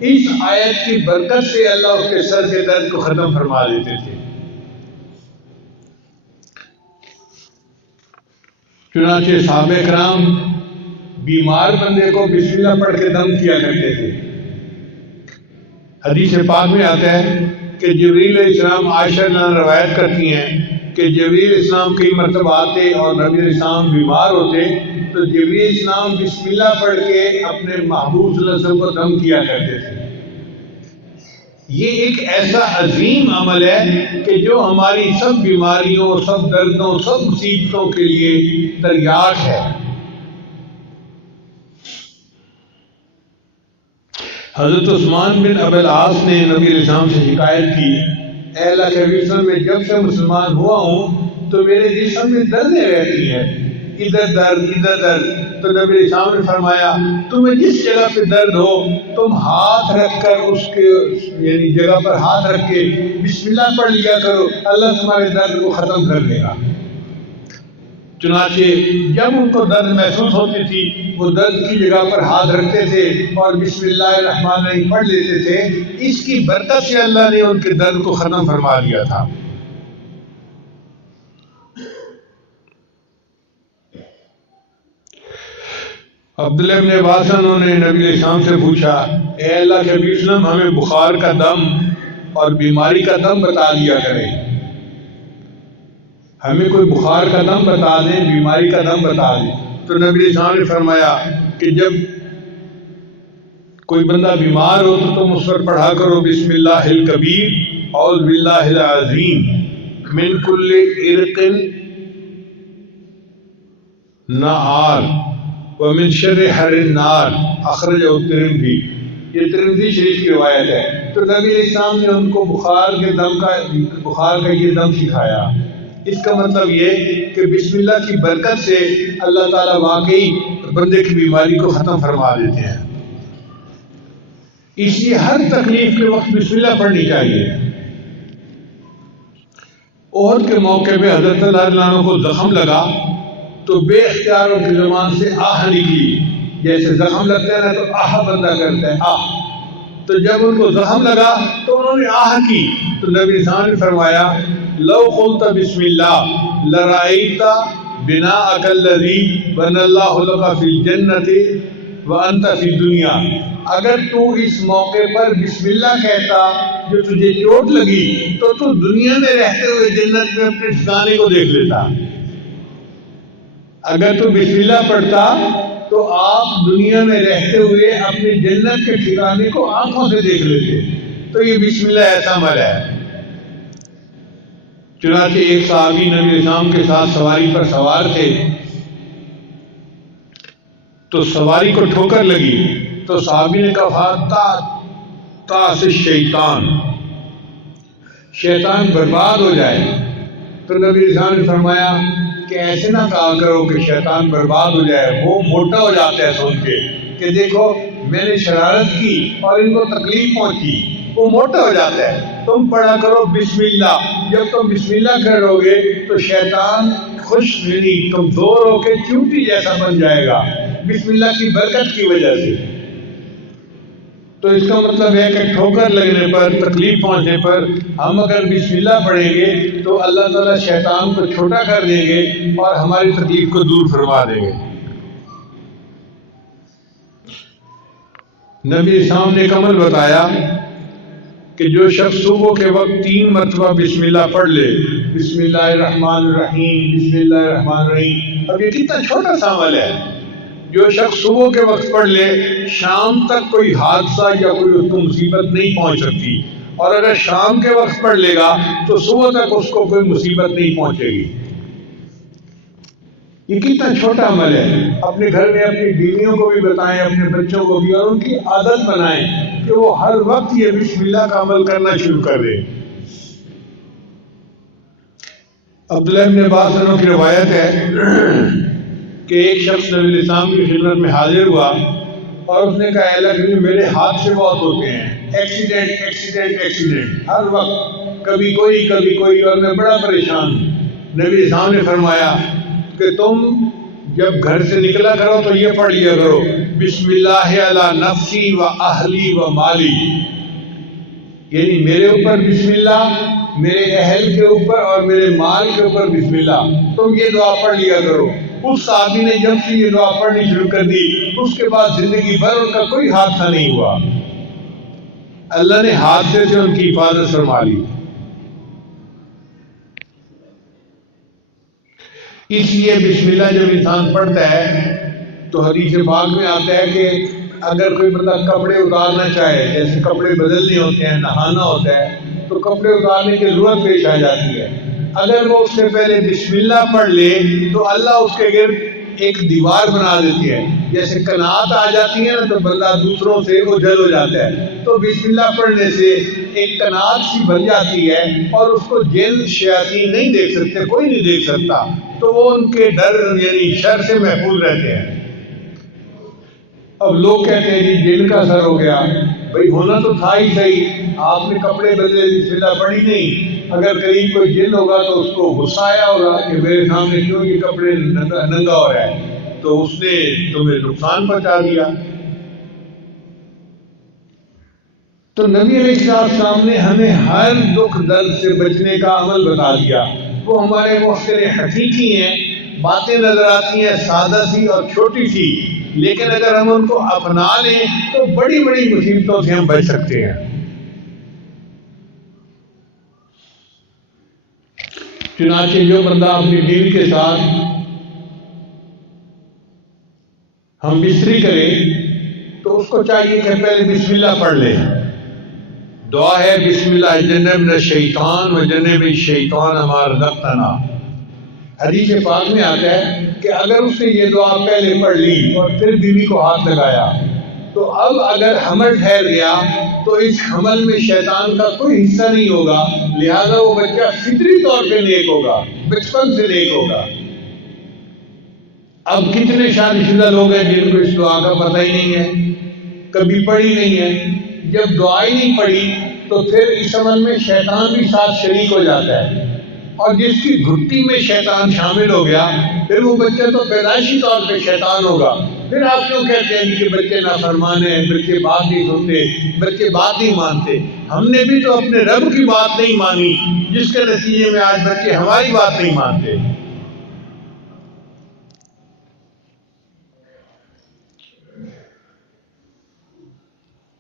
اس آیت کی برکت سے اللہ اس کے سر کے درد کو ختم فرما دیتے تھے. چنانچہ صحابہ کرام بیمار بندے کو بسم اللہ پڑھ کے دم کیا کرتے تھے. حدیث پاک میں آتا ہے کہ جبریل علیہ السلام عائشہ عنہ روایت کرتی ہیں کہ جبریل علیہ السلام کئی مرتبہ آتے اور نبی علیہ السلام بیمار ہوتے تو جبریل علیہ السلام بسم اللہ پڑھ کے اپنے محبوب صلی اللہ علیہ وسلم کو دم کیا کرتے تھے. یہ ایک ایسا عظیم عمل ہے کہ جو ہماری سب بیماریوں، سب دردوں، سب مصیبتوں کے لیے تریاق ہے. حضرت عثمان بن ابی العاص نے نبی علیہ السلام سے شکایت کی، اے اللہ کے نبی صلی اللہ علیہ وسلم، میں جب سے مسلمان ہوا ہوں تو میرے جسم میں دردیں رہتی ہیں، ادھر درد ادھر درد. تو نبی علیہ السلام نے فرمایا تمہیں جس جگہ پہ درد ہو تم ہاتھ رکھ کر اس کے یعنی جگہ پر ہاتھ رکھ کے بسم اللہ پڑھ لیا کرو، اللہ تمہارے درد کو ختم کر دے گا. چنانچہ جب ان کو درد محسوس ہوتی تھی وہ درد کی جگہ پر ہاتھ رکھتے تھے اور بسم اللہ الرحمن الرحیم پڑھ لیتے تھے. اس کی برکت سے اللہ نے ان کے درد کو ختم فرما دیا تھا. عبداللہ ابن عباس انہوں نے نبی علیہ السلام سے پوچھا، اے اللہ کے نبی صلی اللہ علیہ وسلم، ہمیں بخار کا دم اور بیماری کا دم بتا دیا کریں، ہمیں کوئی بخار کا دم بتا دیں، بیماری کا دم بتا دیں. تو نبی علیہ السلام نے فرمایا کہ جب کوئی بندہ بیمار ہو تو تم اس پر پڑھا کرو بسم اللہ الکبیر اعوذ باللہ العظیم من کل عرق نار ومن شر حر النار اخرجہ الترمذی. یہ ترمذی شریف کی روایت ہے. تو نبی علیہ السلام نے ان کو بخار کا یہ دم سکھایا. اس کا مطلب یہ کہ بسم اللہ کی برکت سے اللہ تعالیٰ واقعی بندے کی بیماری کو ختم فرما دیتے ہیں. اس لیے ہر تکلیف کے وقت بسم اللہ پڑھنی چاہیے. احد کے موقع پہ حضرت علی عنہ کو زخم لگا تو بے اختیار ان کی زبان سے آہ نکلی. جیسے زخم لگتا ہے نا تو آہ بندہ کرتا ہے، آہ. تو جب ان کو زخم لگا تو انہوں نے آہ کی تو نبی صلی اللہ علیہ وسلم نے فرمایا لو قلت بسم اللہ لرأیت بناءک الذی بنى اللہ لک فی الجنۃ وانت فی الدنیا، اگر تو اس موقع پر بسم اللہ کہتا جو تجھے چوٹ لگی تو دنیا میں رہتے ہوئے جنت میں اپنے ٹھکانے کو دیکھ لیتا۔ اگر تو بسم اللہ پڑھتا تو آپ دنیا میں رہتے ہوئے اپنے جنت کے ٹھکانے کو آنکھوں سے دیکھ لیتے۔ تو یہ بسم اللہ ایسا عمل ہے۔ چنانچہ ایک صحابی نبی اسلام کے ساتھ سواری پر سوار تھے، تو سواری کو ٹھوکر لگی تو صحابی نے کہا تا سے شیطان برباد ہو جائے۔ تو نبی اسلام نے فرمایا کہ ایسے نہ کہا کرو کہ شیطان برباد ہو جائے، وہ موٹا ہو جاتا ہے سن کے کہ دیکھو میں نے شرارت کی اور ان کو تکلیف پہنچی، وہ موٹا ہو جاتا ہے۔ تم پڑھا کرو بسم اللہ، جب تم بسم اللہ کرو گے تو شیطان خوش نہیں کمزور ہو کے چونٹی جیسا بن جائے گا بسم اللہ کی برکت کی وجہ سے۔ تو اس کا مطلب ہے کہ ٹھوکر لگنے پر، تکلیف پہنچنے پر ہم اگر بسم اللہ پڑھیں گے تو اللہ تعالیٰ شیطان کو چھوٹا کر دیں گے اور ہماری تکلیف کو دور فرما دیں گے۔ نبی اسلام نے ایک عمل بتایا کہ جو شخص صبح کے وقت 3 مرتبہ بسم اللہ پڑھ لے، بسم اللہ الرحمن الرحیم، بسم اللہ الرحمن الرحیم، اب یہ کتنا چھوٹا سا عمل ہے، جو شخص صبح کے وقت پڑھ لے شام تک کوئی حادثہ یا کوئی اس کو مصیبت نہیں پہنچ سکتی، اور اگر شام کے وقت پڑھ لے گا تو صبح تک اس کو کوئی مصیبت نہیں پہنچے گی۔ یہ کتنا چھوٹا عمل ہے۔ اپنے گھر میں اپنی بیویوں کو بھی بتائیں، اپنے بچوں کو بھی، اور ان کی عادت بنائیں کہ وہ ہر وقت یہ بسم اللہ کا عمل کرنا شروع کر دیں۔ عبداللہ بن عباس عنہ کی روایت ہے کہ ایک شخص نبی علیہ السلام کی خدمت میں حاضر ہوا اور اس نے کہا اے اللہ کے نبی میرے حادثے بہت ہوتے ہیں، ایکسیڈنٹ ہر وقت، کبھی کوئی اور میں بڑا پریشان ہوں۔ نبی علیہ السلام نے فرمایا کہ تم جب گھر سے نکلا کرو تو یہ پڑھ لیا کرو بسم اللہ علی نفسی و اہلی و مالی، یعنی میرے اوپر بسم اللہ، میرے اہل کے اوپر اور میرے مال کے اوپر بسم اللہ، تم یہ دعا پڑھ لیا کرو۔ اس صحابی نے جب سے یہ دعا پڑھنی شروع کر دی اس کے بعد زندگی بھر ان کا کوئی حادثہ نہیں ہوا، اللہ نے حادثے سے ان کی حفاظت فرما لی۔ اس لیے بسم اللہ جب انسان پڑھتا ہے تو حدیث پاک میں آتا ہے کہ اگر کوئی بندہ کپڑے اتارنا چاہے، جیسے کپڑے بدلنے ہوتے ہیں، نہانا ہوتا ہے، تو کپڑے اتارنے کی ضرورت پیش آ جاتی ہے، اگر وہ اس سے پہلے بسم اللہ پڑھ لے تو اللہ اس کے گرد ایک دیوار بنا دیتی ہے، جیسے قناعت آ جاتی ہے نا تو بندہ دوسروں سے اوجھل ہو جاتا ہے، تو بسم اللہ پڑھنے سے ایک قناعت سی بن جاتی ہے اور اس کو جن شیاطین نہیں دیکھ سکتے، کوئی نہیں دیکھ سکتا، تو وہ ان کے ڈر یعنی شر سے محفوظ رہتے ہیں۔ اب لوگ کہتے ہیں جی جن کا اثر ہو گیا، بھئی ہونا تو تھا ہی صحیح، آپ نے کپڑے بدلے بسم اللہ پڑھی نہیں، اگر قریب کوئی جن ہوگا تو اس کو غصہ آیا ہوگا کہ میرے سامنے کیوں یہ کپڑے ننگا ہو رہا ہے، تو اس نے تمہیں نقصان پہنچا دیا۔ تو نبی علیہ السلام نے ہمیں ہر دکھ درد سے بچنے کا عمل بتا دیا۔ وہ ہمارے محسن حقیقی ہیں، باتیں نظر آتی ہیں سادہ سی اور چھوٹی سی، لیکن اگر ہم ان کو اپنا لیں تو بڑی بڑی مصیبتوں سے ہم بچ سکتے ہیں۔ چنانچہ جو بندہ اپنی بیوی کے ساتھ ہم بستری کرے تو اس کو چاہیے کہ پہلے بسم اللہ پڑھ لے۔ دعا ہے بسم اللہ جنبنا الشیطان و جنب الشیطان ما رزقتنا۔ حدیث پاک میں آتا ہے کہ اگر اس نے یہ دعا پہلے پڑھ لی اور پھر بیوی کو ہاتھ لگایا تو اب اگر حمل ٹھہر گیا تو اس حمل میں شیطان کا کوئی حصہ نہیں ہوگا، لہذا وہ بچہ فطری طور پہ نیک ہوگا، بچپن سے نیک ہوگا۔ اب کتنے شادی شدہ لوگ ہیں جن کو اس دعا کا پتہ ہی نہیں ہے، کبھی پڑھی نہیں ہے، جب دعا ہی نہیں پڑھی تو پھر اس عمل میں شیطان بھی ساتھ شریک ہو جاتا ہے، اور جس کی گھٹی میں شیطان شامل ہو گیا پھر وہ بچہ تو پیدائشی طور پہ شیطان ہوگا، پھر آپ کیوں کہتے ہیں کہ بچے نافرمان ہیں، بچے بات نہیں سنتے، بچے بات نہیں مانتے؟ ہم نے بھی تو اپنے رب کی بات نہیں مانی، جس کے نتیجے میں آج بچے ہماری بات نہیں مانتے۔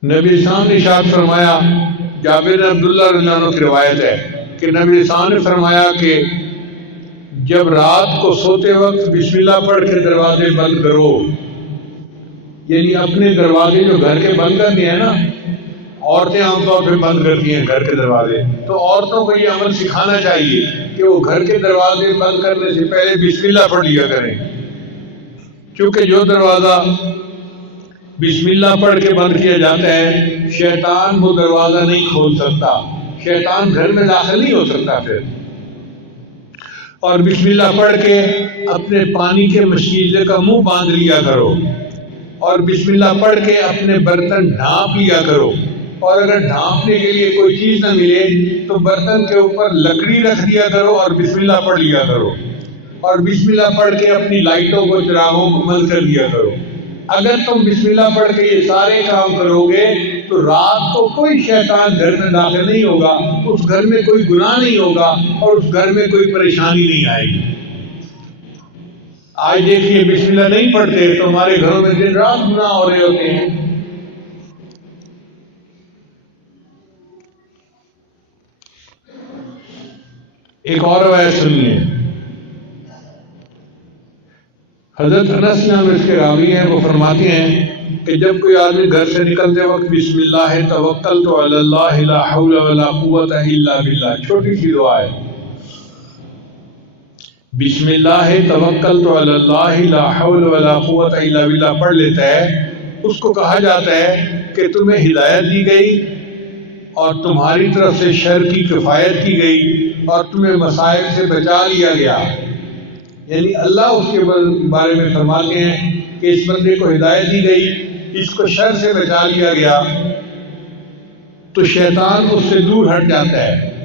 نبی اسلام نے ارشاد فرمایا، جابر عبداللہ رضی اللہ عنہ کی روایت ہے کہ نبی اسلام نے فرمایا کہ جب رات کو سوتے وقت بسم اللہ پڑھ کے دروازے بند کرو، یعنی اپنے دروازے جو گھر کے بند کرتے ہیں نا، عورتیں عام طور پہ بند کرتی ہیں گھر کے دروازے، تو عورتوں کو یہ عمل سکھانا چاہیے کہ وہ گھر کے دروازے بند کرنے سے پہلے بسم اللہ پڑھ لیا کریں، کیونکہ جو دروازہ بسم اللہ پڑھ کے بند کیا جاتا ہے، شیطان وہ دروازہ نہیں کھول سکتا، شیطان گھر میں داخل نہیں ہو سکتا پھر۔ اور بسم اللہ پڑھ کے اپنے پانی کے مشکیزے کا منہ باندھ لیا کرو، اور بسم اللہ پڑھ کے اپنے برتن ڈھانپ لیا کرو، اور اگر ڈھانپنے کے لیے کوئی چیز نہ ملے تو برتن کے اوپر لکڑی رکھ دیا کرو اور بسم اللہ پڑھ لیا کرو، اور بسم اللہ پڑھ کے اپنی لائٹوں کو، چراغوں کو بند کر دیا کرو۔ اگر تم بسم اللہ پڑھ کے یہ سارے کام کرو گے تو رات کو کوئی شیطان گھر میں داخل نہیں ہوگا، اس گھر میں کوئی گناہ نہیں ہوگا، اور اس گھر میں کوئی پریشانی نہیں آئے گی۔ آج دیکھیے بسم اللہ نہیں پڑھتے تو ہمارے گھروں میں دن رات گناہ ہو رہے ہوتے ہیں۔ ایک اور روایت سنیے، حضرت انس اس کے راوی ہیں، وہ فرماتے ہیں کہ جب کوئی آدمی گھر سے نکلتے وقت بسم اللہ توکلت علی اللہ لا حول ولا قوت الا باللہ، چھوٹی سی دعا ہے، بسم اللہ توکلت علی اللہ لا حول ولا قوت الا باللہ پڑھ لیتا ہے، اس کو کہا جاتا ہے کہ تمہیں ہدایت دی گئی اور تمہاری طرف سے شر کی کفایت کی گئی اور تمہیں مسائل سے بچا لیا گیا۔ یعنی اللہ اس کے بارے میں فرماتے ہیں کہ اس بندے کو ہدایت دی گئی، اس کو شر سے بچا لیا گیا، تو شیطان اس سے دور ہٹ جاتا ہے۔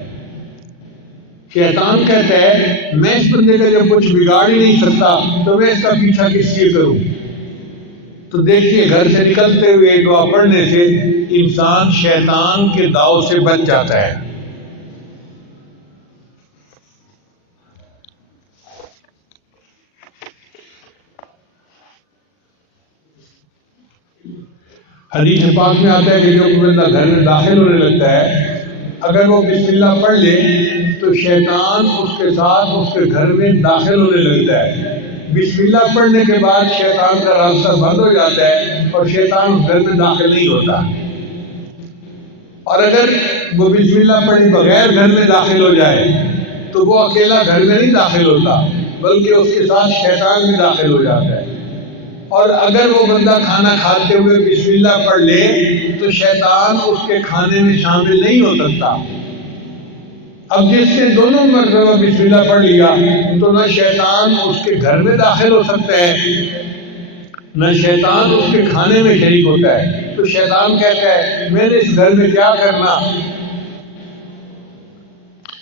شیطان کہتا ہے میں اس بندے کا جب کچھ بگاڑ ہی نہیں سکتا تو میں اس کا پیچھا کس لیے کروں؟ تو دیکھیے گھر سے نکلتے ہوئے دعا پڑھنے سے انسان شیطان کے داؤ سے بچ جاتا ہے۔ حدیث پاک میں آتا ہے کہ جو بندہ گھر میں داخل ہونے لگتا ہے، اگر وہ بسم اللہ پڑھ لے تو شیطان اس کے ساتھ اس کے گھر میں داخل ہونے لگتا ہے۔ بسم اللہ پڑھنے کے بعد شیطان کا راستہ بند ہو جاتا ہے اور شیطان اس گھر میں داخل نہیں ہوتا۔ اور اگر وہ بسم اللہ پڑھے بغیر گھر میں داخل ہو جائے تو وہ اکیلا گھر میں نہیں داخل ہوتا، بلکہ اس کے ساتھ شیطان بھی داخل ہو جاتا ہے۔ اور اگر وہ بندہ کھانا کھاتے ہوئے بسم اللہ پڑھ لے تو شیطان اس کے کھانے میں شامل نہیں ہو سکتا۔ اب جس نے دونوں مرتبہ بسم اللہ پڑھ لیا تو نہ شیطان اس کے گھر میں داخل ہو سکتا ہے، نہ شیطان اس کے کھانے میں شریک ہوتا ہے۔ تو شیطان کہتا ہے میں نے اس گھر میں کیا کرنا،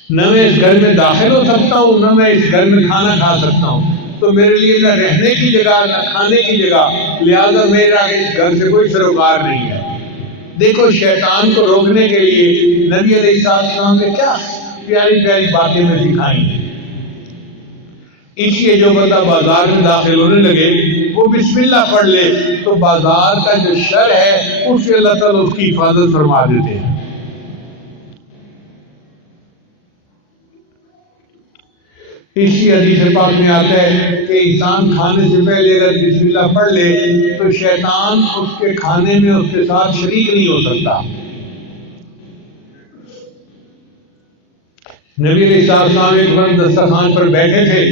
نہ میں اس گھر میں داخل ہو سکتا ہوں، نہ میں اس گھر میں کھانا کھا سکتا ہوں، تو میرے لیے نہ رہنے کی جگہ نہ کھانے کی جگہ، لہذا میرا اس گھر سے کوئی سروکار نہیں ہے۔ دیکھو شیطان کو روکنے کے لیے نبی علیہ السلام نے کیا پیاری پیاری باتیں میں سکھائی ہیں۔ اس لیے جو بندہ بازار میں داخل ہونے لگے وہ بسم اللہ پڑھ لے تو بازار کا جو شر ہے اس سے اللہ تعالیٰ اس کی حفاظت فرما دیتے ہیں۔ اسی حدیث پاک میں آتا ہے کہ انسان کھانے سے پہلے اگر بسم اللہ پڑھ لے تو شیطان اس کے کھانے میں اس کے ساتھ شریک نہیں ہو سکتا۔ نبی علیہ السلام ایک بار دسترخوان پر بیٹھے تھے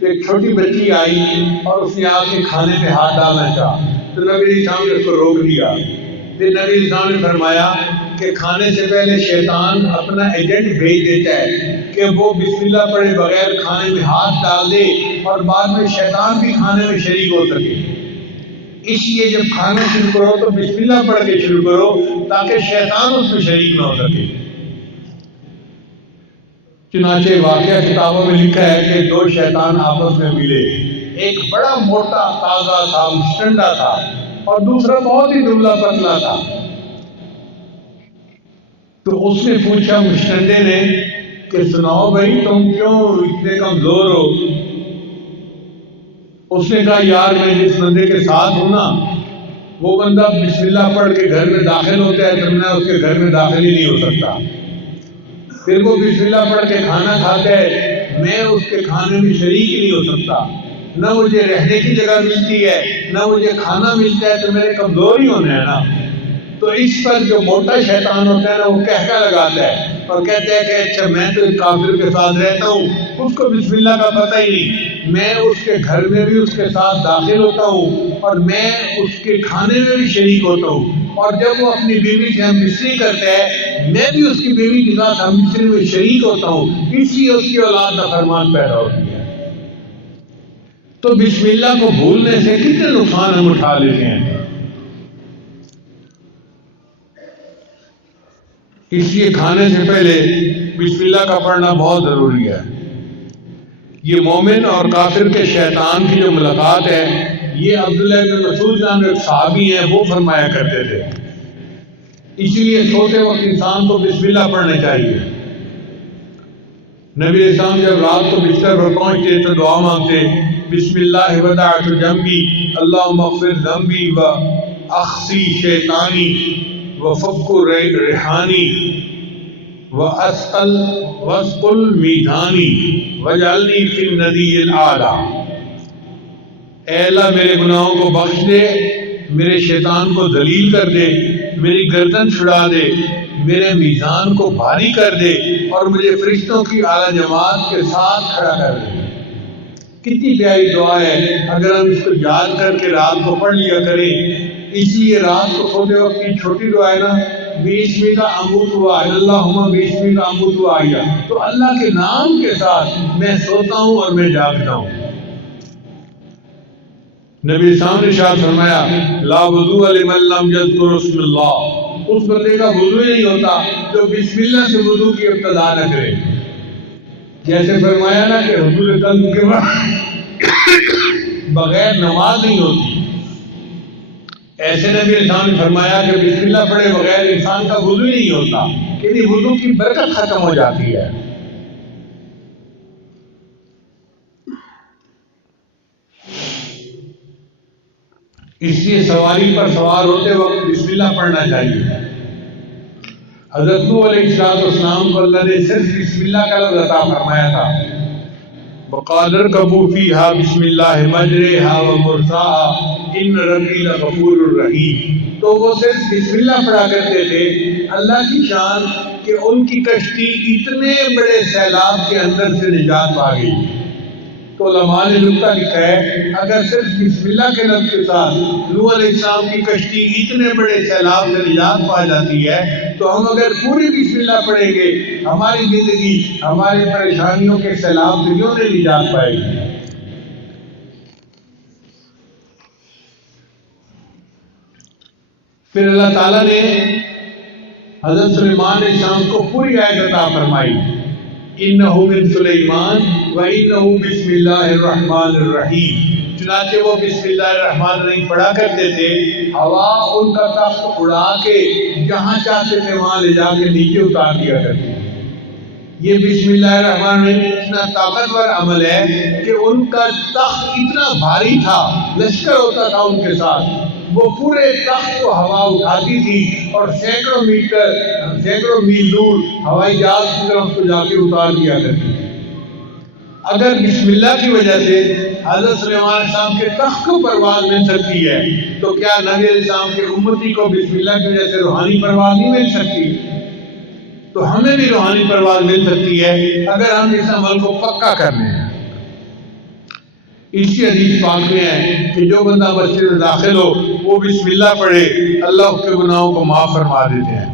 تو ایک چھوٹی بچی آئی اور اس نے آ کے کھانے میں ہاتھ ڈالنا چاہا تو نبی علیہ السلام نے اس کو روک دیا۔ پھر نبی علیہ السلام نے فرمایا کہ کھانے سے پہلے شیطان اپنا ایجنٹ بھیج دیتا ہے کہ وہ بسم اللہ پڑھے بغیر کھانے میں ہاتھ ڈال دے اور بعد میں شیطان بھی کھانے میں شریک ہو سکے۔ اس لیے جب کھانا شروع کرو تو بسم اللہ پڑھ کے شروع کرو تاکہ شیطان اس میں شریک نہ ہو سکے۔ چنانچہ واقعہ کتابوں میں لکھا ہے کہ دو شیطان آپس میں ملے، ایک بڑا موٹا تازہ تھا، مشٹنڈا تھا، اور دوسرا بہت ہی دبلا پتلا تھا۔ تو اس نے پوچھا مشٹنڈے نے کہ سناؤ بھائی تم کیوں اتنے کمزور ہو؟ اس نے کہا یار میں جس بندے کے ساتھ ہوں نا وہ بندہ بسم اللہ پڑھ کے گھر میں داخل ہوتا ہے تو میں اس کے گھر میں داخل ہی نہیں ہو سکتا۔ پھر وہ بسم اللہ پڑھ کے کھانا کھاتا ہے، میں اس کے کھانے میں شریک ہی نہیں ہو سکتا، نہ مجھے رہنے کی جگہ ملتی ہے نہ مجھے کھانا ملتا ہے، تو میرے کمزور ہی ہونا ہے نا۔ تو اس پر جو موٹا شیطان ہوتا ہے نا وہ کہکا لگاتا ہے اور کہتا ہے کہ اچھا میں تو کافر کے ساتھ رہتا ہوں، اس کو بسم اللہ کا پتہ ہی نہیں، میں اس کے گھر میں بھی اس کے ساتھ داخل ہوتا ہوں اور میں اس کے کھانے میں بھی شریک ہوتا ہوں، اور جب وہ اپنی بیوی سے ہم مصری کرتا ہے میں بھی اس کی بیوی کے ساتھ ہم مصری میں شریک ہوتا ہوں، اس لیے اس کی اولاد نافرمان پیدا ہوتی ہے۔ تو بسم اللہ کو بھولنے سے کتنے نقصان ہم اٹھا لیتے ہیں۔ اس لیے کھانے سے پہلے بسم اللہ کا پڑھنا بہت ضروری ہے۔ یہ مومن اور کافر کے شیطان کی جو ملاقات ہے، یہ عبداللہ بن مسعود نام ایک صحابی ہیں، وہ فرمایا کرتے تھے۔ اسی لیے سوتے وقت انسان کو بسم اللہ پڑھنا چاہیے۔ نبی اسلام جب رات کو بستر پر پہنچتے تو دعا مانگتے، بسم اللہ وضعت جنبی اللہم اغفر ذنبی و اخسی شیطانی وفک ریحانی واسقل میزانی وجعلنی فی الندی الاعلیٰ۔ اے اللہ میرے گناہوں کو بخش دے، میرے شیطان کو ذلیل کر دے، میری گردن چھڑا دے، میرے میزان کو بھاری کر دے، اور مجھے فرشتوں کی اعلیٰ جماعت کے ساتھ کھڑا کر دے۔ کتنی پیاری دعا ہے، اگر ہم اس کو یاد کر کے رات کو پڑھ لیا کریں۔ اس لیے رات کو سوتے وقت کی چھوٹی دعا ہے نا، بیسمی کا اموت ہوا ہے، اللہم بیسمی کا اموت ہوا ہے، تو اللہ کے نام کے ساتھ میں سوتا ہوں اور میں جاگتا ہوں۔ نبی سامنے شاہ فرمایا لا وضوء لمن لم یذکر اسم اللہ، اس بندے کا وضو نہیں ہوتا جو بسم اللہ سے وضو کی ابتدا نہ کرے۔ جیسے فرمایا نا کہ حضور قلب کے بغیر نماز نہیں ہوتی، ایسے نبی اسلام نے فرمایا کہ بسم اللہ پڑھے بغیر انسان کا وضو نہیں ہوتا، کہ وضو کی برکت ختم ہو جاتی ہے۔ اس لیے سواری پر سوار ہوتے وقت بسم اللہ پڑھنا چاہیے۔ حضرت نوح علیہ السلام کو اللہ نے صرف بسم اللہ کا لفظ عطا فرمایا تھا، وقال اركبوا فيها بسم الله مجريها ومرساها ان ربي لغفور رحيم۔ تو وہ صرف بسم اللہ پڑھا کرتے تھے۔ اللہ کی شان کہ ان کی کشتی اتنے بڑے سیلاب کے اندر سے نجات پا گئی۔ تو علماء نے نکتہ لکھا ہے، اگر صرف بسم اللہ کے لفظ کے ساتھ نوح علیہ السلام کی کشتی اتنے بڑے سیلاب سے نجات پا جاتی ہے، تو ہم اگر پوری بسم اللہ پڑھیں گے ہماری زندگی ہماری پریشانیوں کے سیلاب سے کیوں نہیں نجات پائے گی۔ پھر اللہ تعالیٰ نے حضرت سلیمان علیہ السلام کو پوری آیت عطا فرمائی، انہو من سلیمان وانہو بسم اللہ الرحمن الرحیم۔ چنانچہ وہ بسم اللہ الرحمن الرحیم پڑھا کرتے تھے، ہوا ان کا تخت اڑا کے جہاں چاہتے تھے وہاں لے جا کے نیچے اتار دیا کرتے تھے۔ یہ بسم اللہ الرحمن الرحیم اتنا طاقتور عمل ہے کہ ان کا تخت اتنا بھاری تھا، لشکر ہوتا تھا ان کے ساتھ، وہ پورے تخت کو ہوا اٹھاتی تھی اور سینکڑوں میل دور ہوائی جہاز کی طرف کو جا کے اتار دیا کرتی تھی۔ اگر بسم اللہ کی وجہ سے حضرت سلیمان علیہ السلام کے تخت کو پرواز مل سکتی ہے، تو کیا نبی علیہ السلام کے امتی کو بسم اللہ کی وجہ سے روحانی پرواز نہیں مل سکتی؟ تو ہمیں بھی روحانی پرواز مل سکتی ہے اگر ہم اس عمل کو پکا کر لیں۔ اسی حدیث پاک میں ہے کہ جو بندہ مسجد میں داخل ہو وہ بسم اللہ پڑھے، اللہ اس کے گناہوں کو معاف فرما دیتے ہیں۔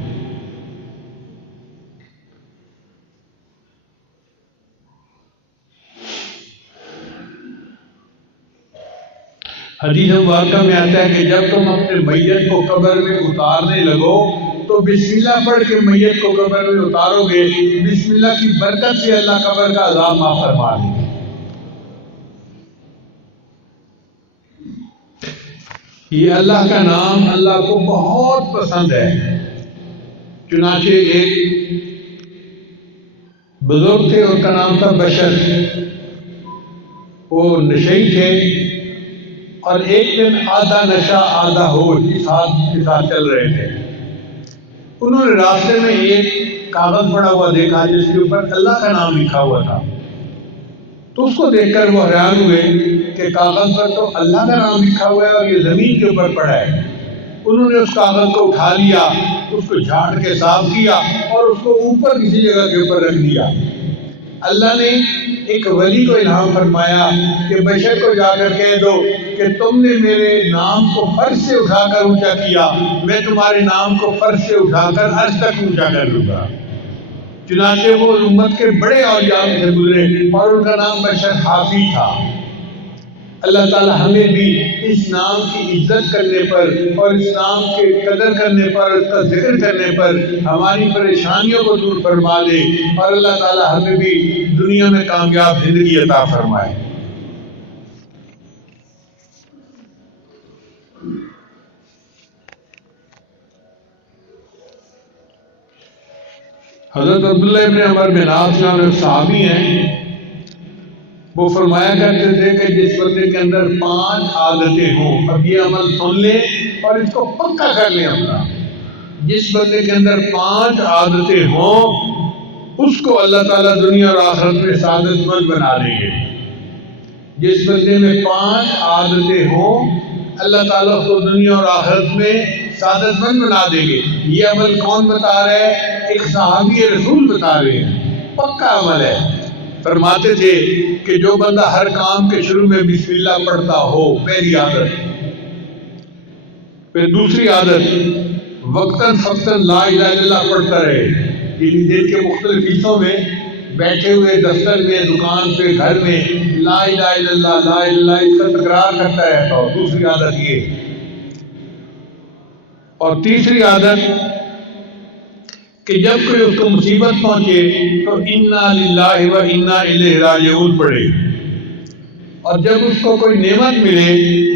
حدیث مبارکہ میں آتا ہے کہ جب تم اپنے میت کو قبر میں اتارنے لگو تو بسم اللہ پڑھ کے میت کو قبر میں اتارو گے، بسم اللہ کی برکت سے اللہ قبر کا عذاب معاف فرما دے۔ یہ اللہ کا نام اللہ کو بہت پسند ہے۔ چنانچہ ایک بزرگ تھے، ان کا نام تھا بشر، وہ نشئی تھے، اور ایک دن آدھا نشہ آدھا ہوش اس حال کے ساتھ چل رہے تھے۔ انہوں نے راستے میں ایک کاغذ پڑا ہوا دیکھا جس کے اوپر اللہ کا نام لکھا ہوا تھا، تو اس کو دیکھ کر وہ حیران ہوئے کہ کاغذ پر تو اللہ کا نام لکھا ہوا ہے اور یہ زمین کے اوپر پڑا ہے۔ انہوں نے اس کاغذ کو اٹھا لیا، اس کو جھاڑ کے صاف کیا اور اس کو اوپر کسی جگہ کے اوپر رکھ دیا۔ اللہ نے ایک ولی کو الہام فرمایا کہ بشر کو جا کر کہہ دو کہ تم نے میرے نام کو فرش سے اٹھا کر اونچا کیا، میں تمہارے نام کو فرش سے اٹھا کر عرش تک اونچا کر دوں گا۔ چنانچہ وہ امت کے بڑے اولیاء سے گزرے اور ان کا نام بشر حافی تھا۔ اللہ تعالی ہمیں بھی اس نام کی عزت کرنے پر اور اس نام کے قدر کرنے پر، اس کا ذکر کرنے پر ہماری پریشانیوں کو دور فرما دے، اور اللہ تعالی ہمیں بھی دنیا میں کامیاب زندگی عطا فرمائے۔ حضرت عبداللہ ابن عمر بن عاص صحابی ہیں، وہ فرمایا کرتے تھے کہ جس بندے کے اندر 5 عادتیں ہوں، اب یہ عمل سن لیں اور اس کو پکا کر لیں اپنا، جس بندے کے اندر 5 عادتیں ہوں اس کو اللہ تعالیٰ دنیا اور آخرت میں سعادت مند بنا دیں گے۔ جس بندے میں 5 عادتیں ہوں اللہ تعالیٰ کو دنیا اور آخرت میں سعادت مند بنا دیں گے۔ یہ عمل کون بتا رہا ہے؟ ایک صحابی رسول بتا رہے ہیں، پکا عمل ہے۔ فرماتے تھے کہ جو بندہ ہر کام کے شروع میں بسم اللہ پڑھتا ہو، پہلی عادت۔ پھر دوسری عادت، وقتاً فوقتاً لا الہ الا اللہ پڑھتا رہے، یعنی دن کے مختلف حصوں میں بیٹھے ہوئے دفتر میں، دکان پہ، گھر میں لا الہ الا اللہ لا الہ الا اللہ اس کا تکرار کرتا رہتا ہو، دوسری عادت یہ۔ اور تیسری عادت کہ جب کوئی اس کو مصیبت پہنچے تو انا للہ و انا الیہ راجعون پڑھے، اور جب اس کو کوئی نعمت ملے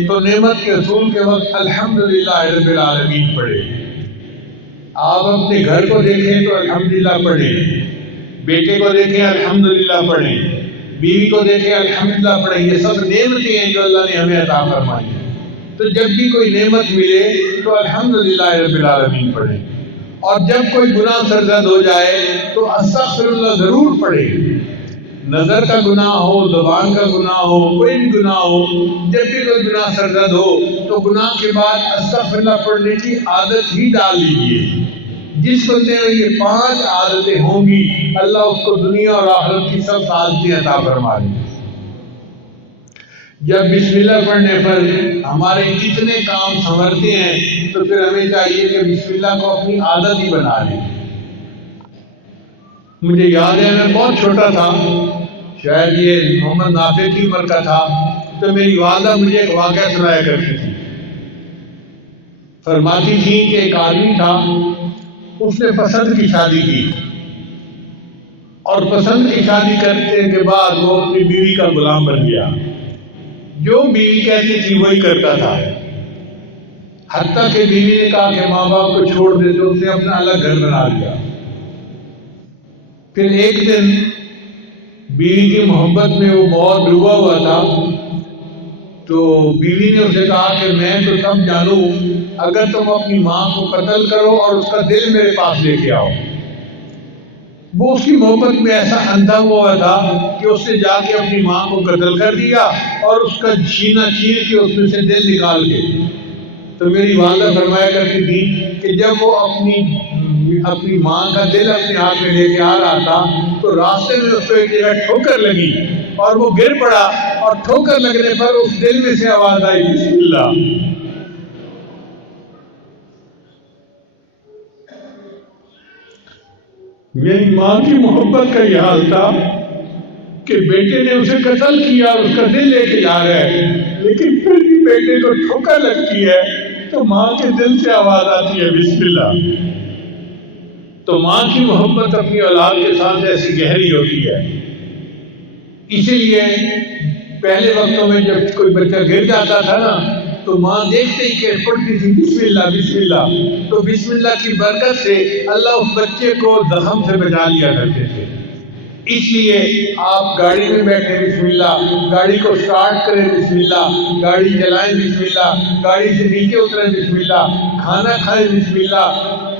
تو نعمت کے حصول کے وقت الحمدللہ رب العالمین پڑھے۔ آپ اپنے گھر کو دیکھیں تو الحمدللہ پڑھیں، بیٹے کو دیکھیں الحمدللہ پڑھیں، بیوی کو دیکھیں الحمدللہ پڑھیں، یہ سب نعمتیں ہیں جو اللہ نے ہمیں عطا فرمائی۔ تو جب بھی کوئی نعمت ملے تو الحمدللہ رب العالمین پڑھیں، اور جب کوئی گناہ سرزد ہو جائے تو استغفر اللہ ضرور پڑھے۔ نظر کا گناہ ہو، زبان کا گناہ ہو، کوئی بھی گناہ ہو، جب بھی کوئی گناہ سرزد ہو تو گناہ کے بعد استغفر اللہ پڑھنے کی عادت ہی ڈال لیجیے۔ جس بندے میں یہ 5 عادتیں ہوں گی اللہ اس کو دنیا اور آخرت کی سب سعادتیں عطا فرما دے۔ جب بسم اللہ پڑھنے پر ہمارے کتنے کام سنورتے ہیں تو پھر ہمیں چاہیے کہ بسم اللہ کو اپنی عادت ہی بنا لیں۔ مجھے یاد ہے میں بہت چھوٹا تھا، شاید یہ محمد نافع کی عمر کا تھا، تو میری والدہ مجھے ایک واقعہ سنایا کرتی تھی۔ فرماتی تھی کہ ایک آدمی تھا، اس نے پسند کی شادی کی، اور پسند کی شادی کرنے کے بعد وہ اپنی بیوی کا غلام بن گیا، جو بیوی کہتی تھی وہی کرتا تھا، حتیٰ کہ بیوی نے کہا کہ ماں باپ کو چھوڑ دے تو اس نے اپنا الگ گھر بنا لیا۔ پھر ایک دن بیوی کی محبت میں وہ بہت ڈوبا ہوا تھا، تو بیوی نے اسے کہا کہ میں تو تب جانوں اگر تم اپنی ماں کو قتل کرو اور اس کا دل میرے پاس لے کے آؤ۔ وہ اس کی محبت میں ایسا اندھا ہوا تھا کہ اس نے جا کے اپنی ماں کو قتل کر دیا اور اس کا سینہ چیر کے اس میں سے دل نکال کے۔ تو میری والدہ فرمایا کرتی تھی کہ جب وہ اپنی ماں کا دل اپنے ہاتھ میں لے کے آ رہا تھا تو راستے میں اس کو ایک جگہ ٹھوکر لگی اور وہ گر پڑا، اور ٹھوکر لگنے پر اس دل میں سے آواز آئی بسم اللہ۔ میری ماں کی محبت کا یہ حال تھا کہ بیٹے نے اسے قتل کیا اور اس کا دل لے کے جا رہا ہے، لیکن پھر بھی بیٹے کو ٹھوکر لگتی ہے تو ماں کے دل سے آواز آتی ہے بسم اللہ۔ تو ماں کی محبت اپنی اولاد کے ساتھ ایسی گہری ہوتی ہے۔ اسی لیے پہلے وقتوں میں جب کوئی بچہ گر جاتا تھا نا تو ماں دیکھتے ہی کہ پڑھتی تھی بسم اللہ بسم اللہ، تو بسم اللہ کی برکت سے اللہ اس بچے کو زخم سے بچا لیا کرتے تھے۔ اس لیے آپ گاڑی میں بیٹھے بسم اللہ، گاڑی کو سٹارٹ کریں بسم اللہ، گاڑی چلائیں بسم اللہ، گاڑی سے نیچے اتریں بسم اللہ، کھانا کھائیں بسم اللہ،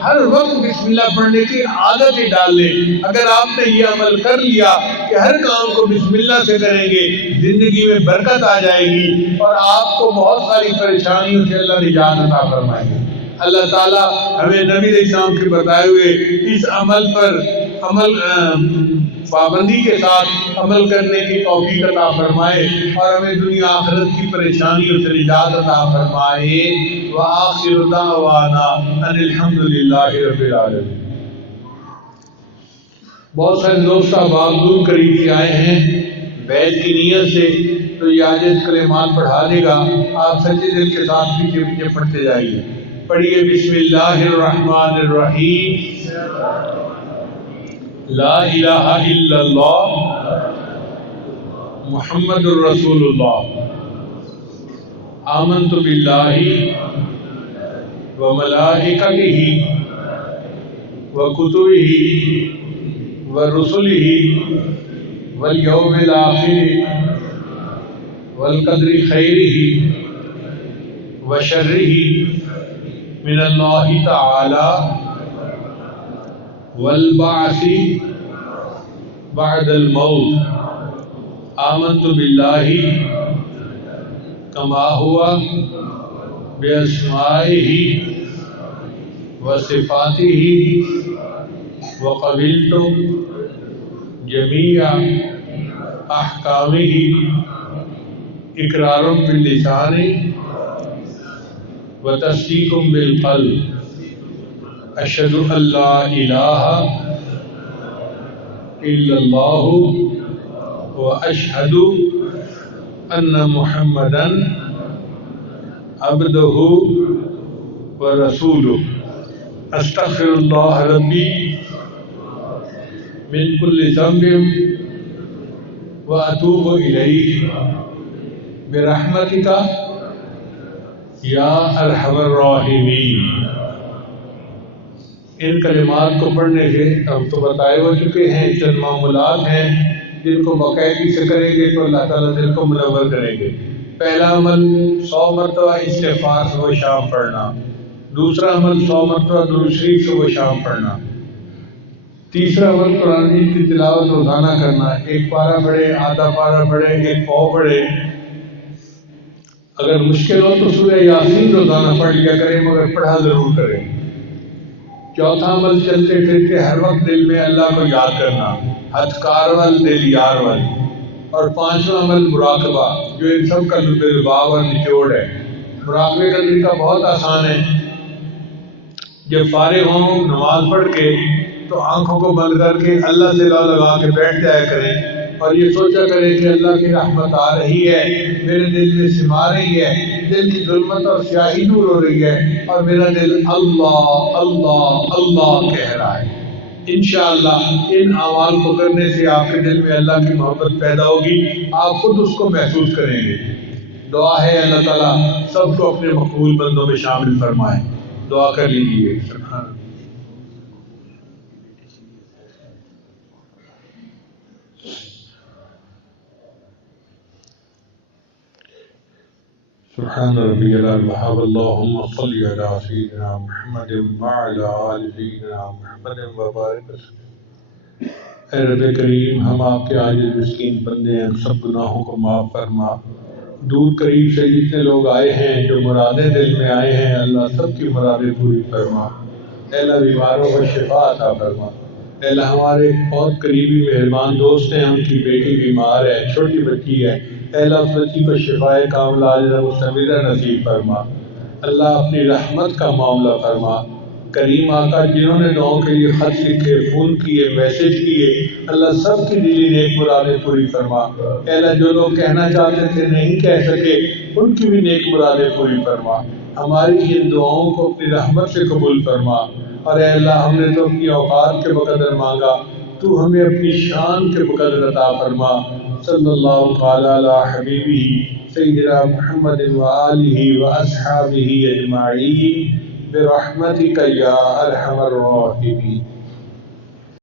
ہر وقت بسم اللہ پڑھنے کی عادت ہی ڈال لیں۔ اگر آپ نے یہ عمل کر لیا کہ ہر کام کو بسم اللہ سے کریں گے، زندگی میں برکت آ جائے گی اور آپ کو بہت ساری پریشانیوں سے اللہ نجات عطا فرمائے گا۔ اللہ تعالیٰ ہمیں نبی علیہ السلام کے بتائے ہوئے اس عمل پر پابندی کے ساتھ عمل کرنے کی توفیق عطا فرمائے اور ہمیں دنیا آخرت کی پریشانیوں سے نجات عطا فرمائے۔ وآخر دعوانا ان الحمد للہ رب العالمین۔ بہت سارے دوست احباب دور قریب سے آئے ہیں بیت کی نیت سے، تو یہ عاجز کلمات پڑھا دے گا، آپ سچے دل کے ساتھ پیچھے پیچھے پڑھتے جائیے۔ پڑھیے بسم اللہ الرحمن الرحیم۔ لا الہ الا اللہ محمد الرسول اللہ، آمنت باللہ وملائکتہ وکتبہ ورسلہ والیوم الآخر والقدر خیرہ وشرہ من اللہ تعالی والبعث بعد الموت، آمنت باللہ کما ہوا باسمائہ وصفاتہ وقبلت جمیع احکامہ اقرار باللسان وتصدیق بالقلب، اشہد ان لا الہ الا اللہ واشہد ان محمدا عبدہ ورسولہ، استغفر اللہ ربی من کل ذنب واتوب الیہ برحمتک یا ارحم الراحمین۔ ان کلمات کو پڑھنے سے ہم تو بتائے ہو چکے ہیں، چند معمولات ہیں جن کو باقاعدگی سے کریں گے تو اللہ تعالیٰ دل کو منور کریں گے۔ پہلا عمل 100 مرتبہ استغفار صبح شام پڑھنا، دوسرا عمل 100 مرتبہ درود شریف صبح شام پڑھنا، تیسرا عمل قرآن مجید کی تلاوت روزانہ کرنا، ایک پارہ پڑھے، آدھا پارہ پڑھے، ایک پاؤ پڑھے، اگر مشکل ہو تو سورہ یاسین روزانہ پڑھ لیا کریں، مگر پڑھا ضرور کریں۔ چوتھا عمل چلتے پھرتے ہر وقت دل میں اللہ کو یاد کرنا، ہتھ کارول دل یارول۔ اور پانچواں عمل مراقبہ، جو ان سب کا لباب اور نچوڑ ہے۔ مراقبے کا طریقہ بہت آسان ہے، جب فارغ ہوں نماز پڑھ کے تو آنکھوں کو بند کر کے اللہ سے لگا کے بیٹھ جایا کریں اور یہ سوچا کریں کہ اللہ کی رحمت آ رہی ہے، میرے دل میں سما رہی ہے، دل کی ظلمت اور سیاہی دور ہو رہی ہے اور میرا دل اللہ اللہ اللہ کہہ رہا ہے۔ انشاءاللہ ان اعمال کو کرنے سے آپ کے دل میں اللہ کی محبت پیدا ہوگی، آپ خود اس کو محسوس کریں گے۔ دعا ہے اللہ تعالیٰ سب کو اپنے مقبول بندوں میں شامل فرمائے۔ دعا کر لیجیے۔ سبحان ربی العظیم، اللہم صلی علی سیدنا محمد وعلی آل سیدنا محمد وبارک وسلم۔ اے رب کریم، ہم آپ کے عاجز مسکین بندے ہیں، سب گناہوں کو معاف فرما۔ دور قریب سے جتنے لوگ آئے ہیں، جو مرادیں دل میں آئے ہیں، اللہ سب کی مرادیں پوری فرما۔ اے اللہ بیماروں کو شفا عطا فرما۔ اے اللہ ہمارے بہت قریبی مہربان دوست ہیں، ان کی بیٹی بیمار ہے، چھوٹی بچی ہے، اے اللہ اس بچی کو شفائے کاملہ عاجلہ مستمرہ نصیب فرما۔ اللہ اپنی رحمت کا معاملہ فرما۔ کریم آقا جنہوں نے دعاؤں کے لیے خط لکھے، فون کیے، میسج کیے، اللہ سب کی دلی نیک مرادیں پوری فرما۔ اے اللہ جو لوگ کہنا چاہتے تھے نہیں کہہ سکے، ان کی بھی نیک مرادیں پوری فرما۔ ہماری ان دعاؤں کو اپنی رحمت سے قبول فرما۔ اور اے اللہ ہم نے تو اپنی اوقات کے بقدر مانگا، تو ہمیں اپنی شان کے بقدر عطا فرما صلی اللہ تعالی علی حبیبہ سیدنا محمد وآلہ واصحابہ اجمعین برحمتک یا ارحم الراحمین.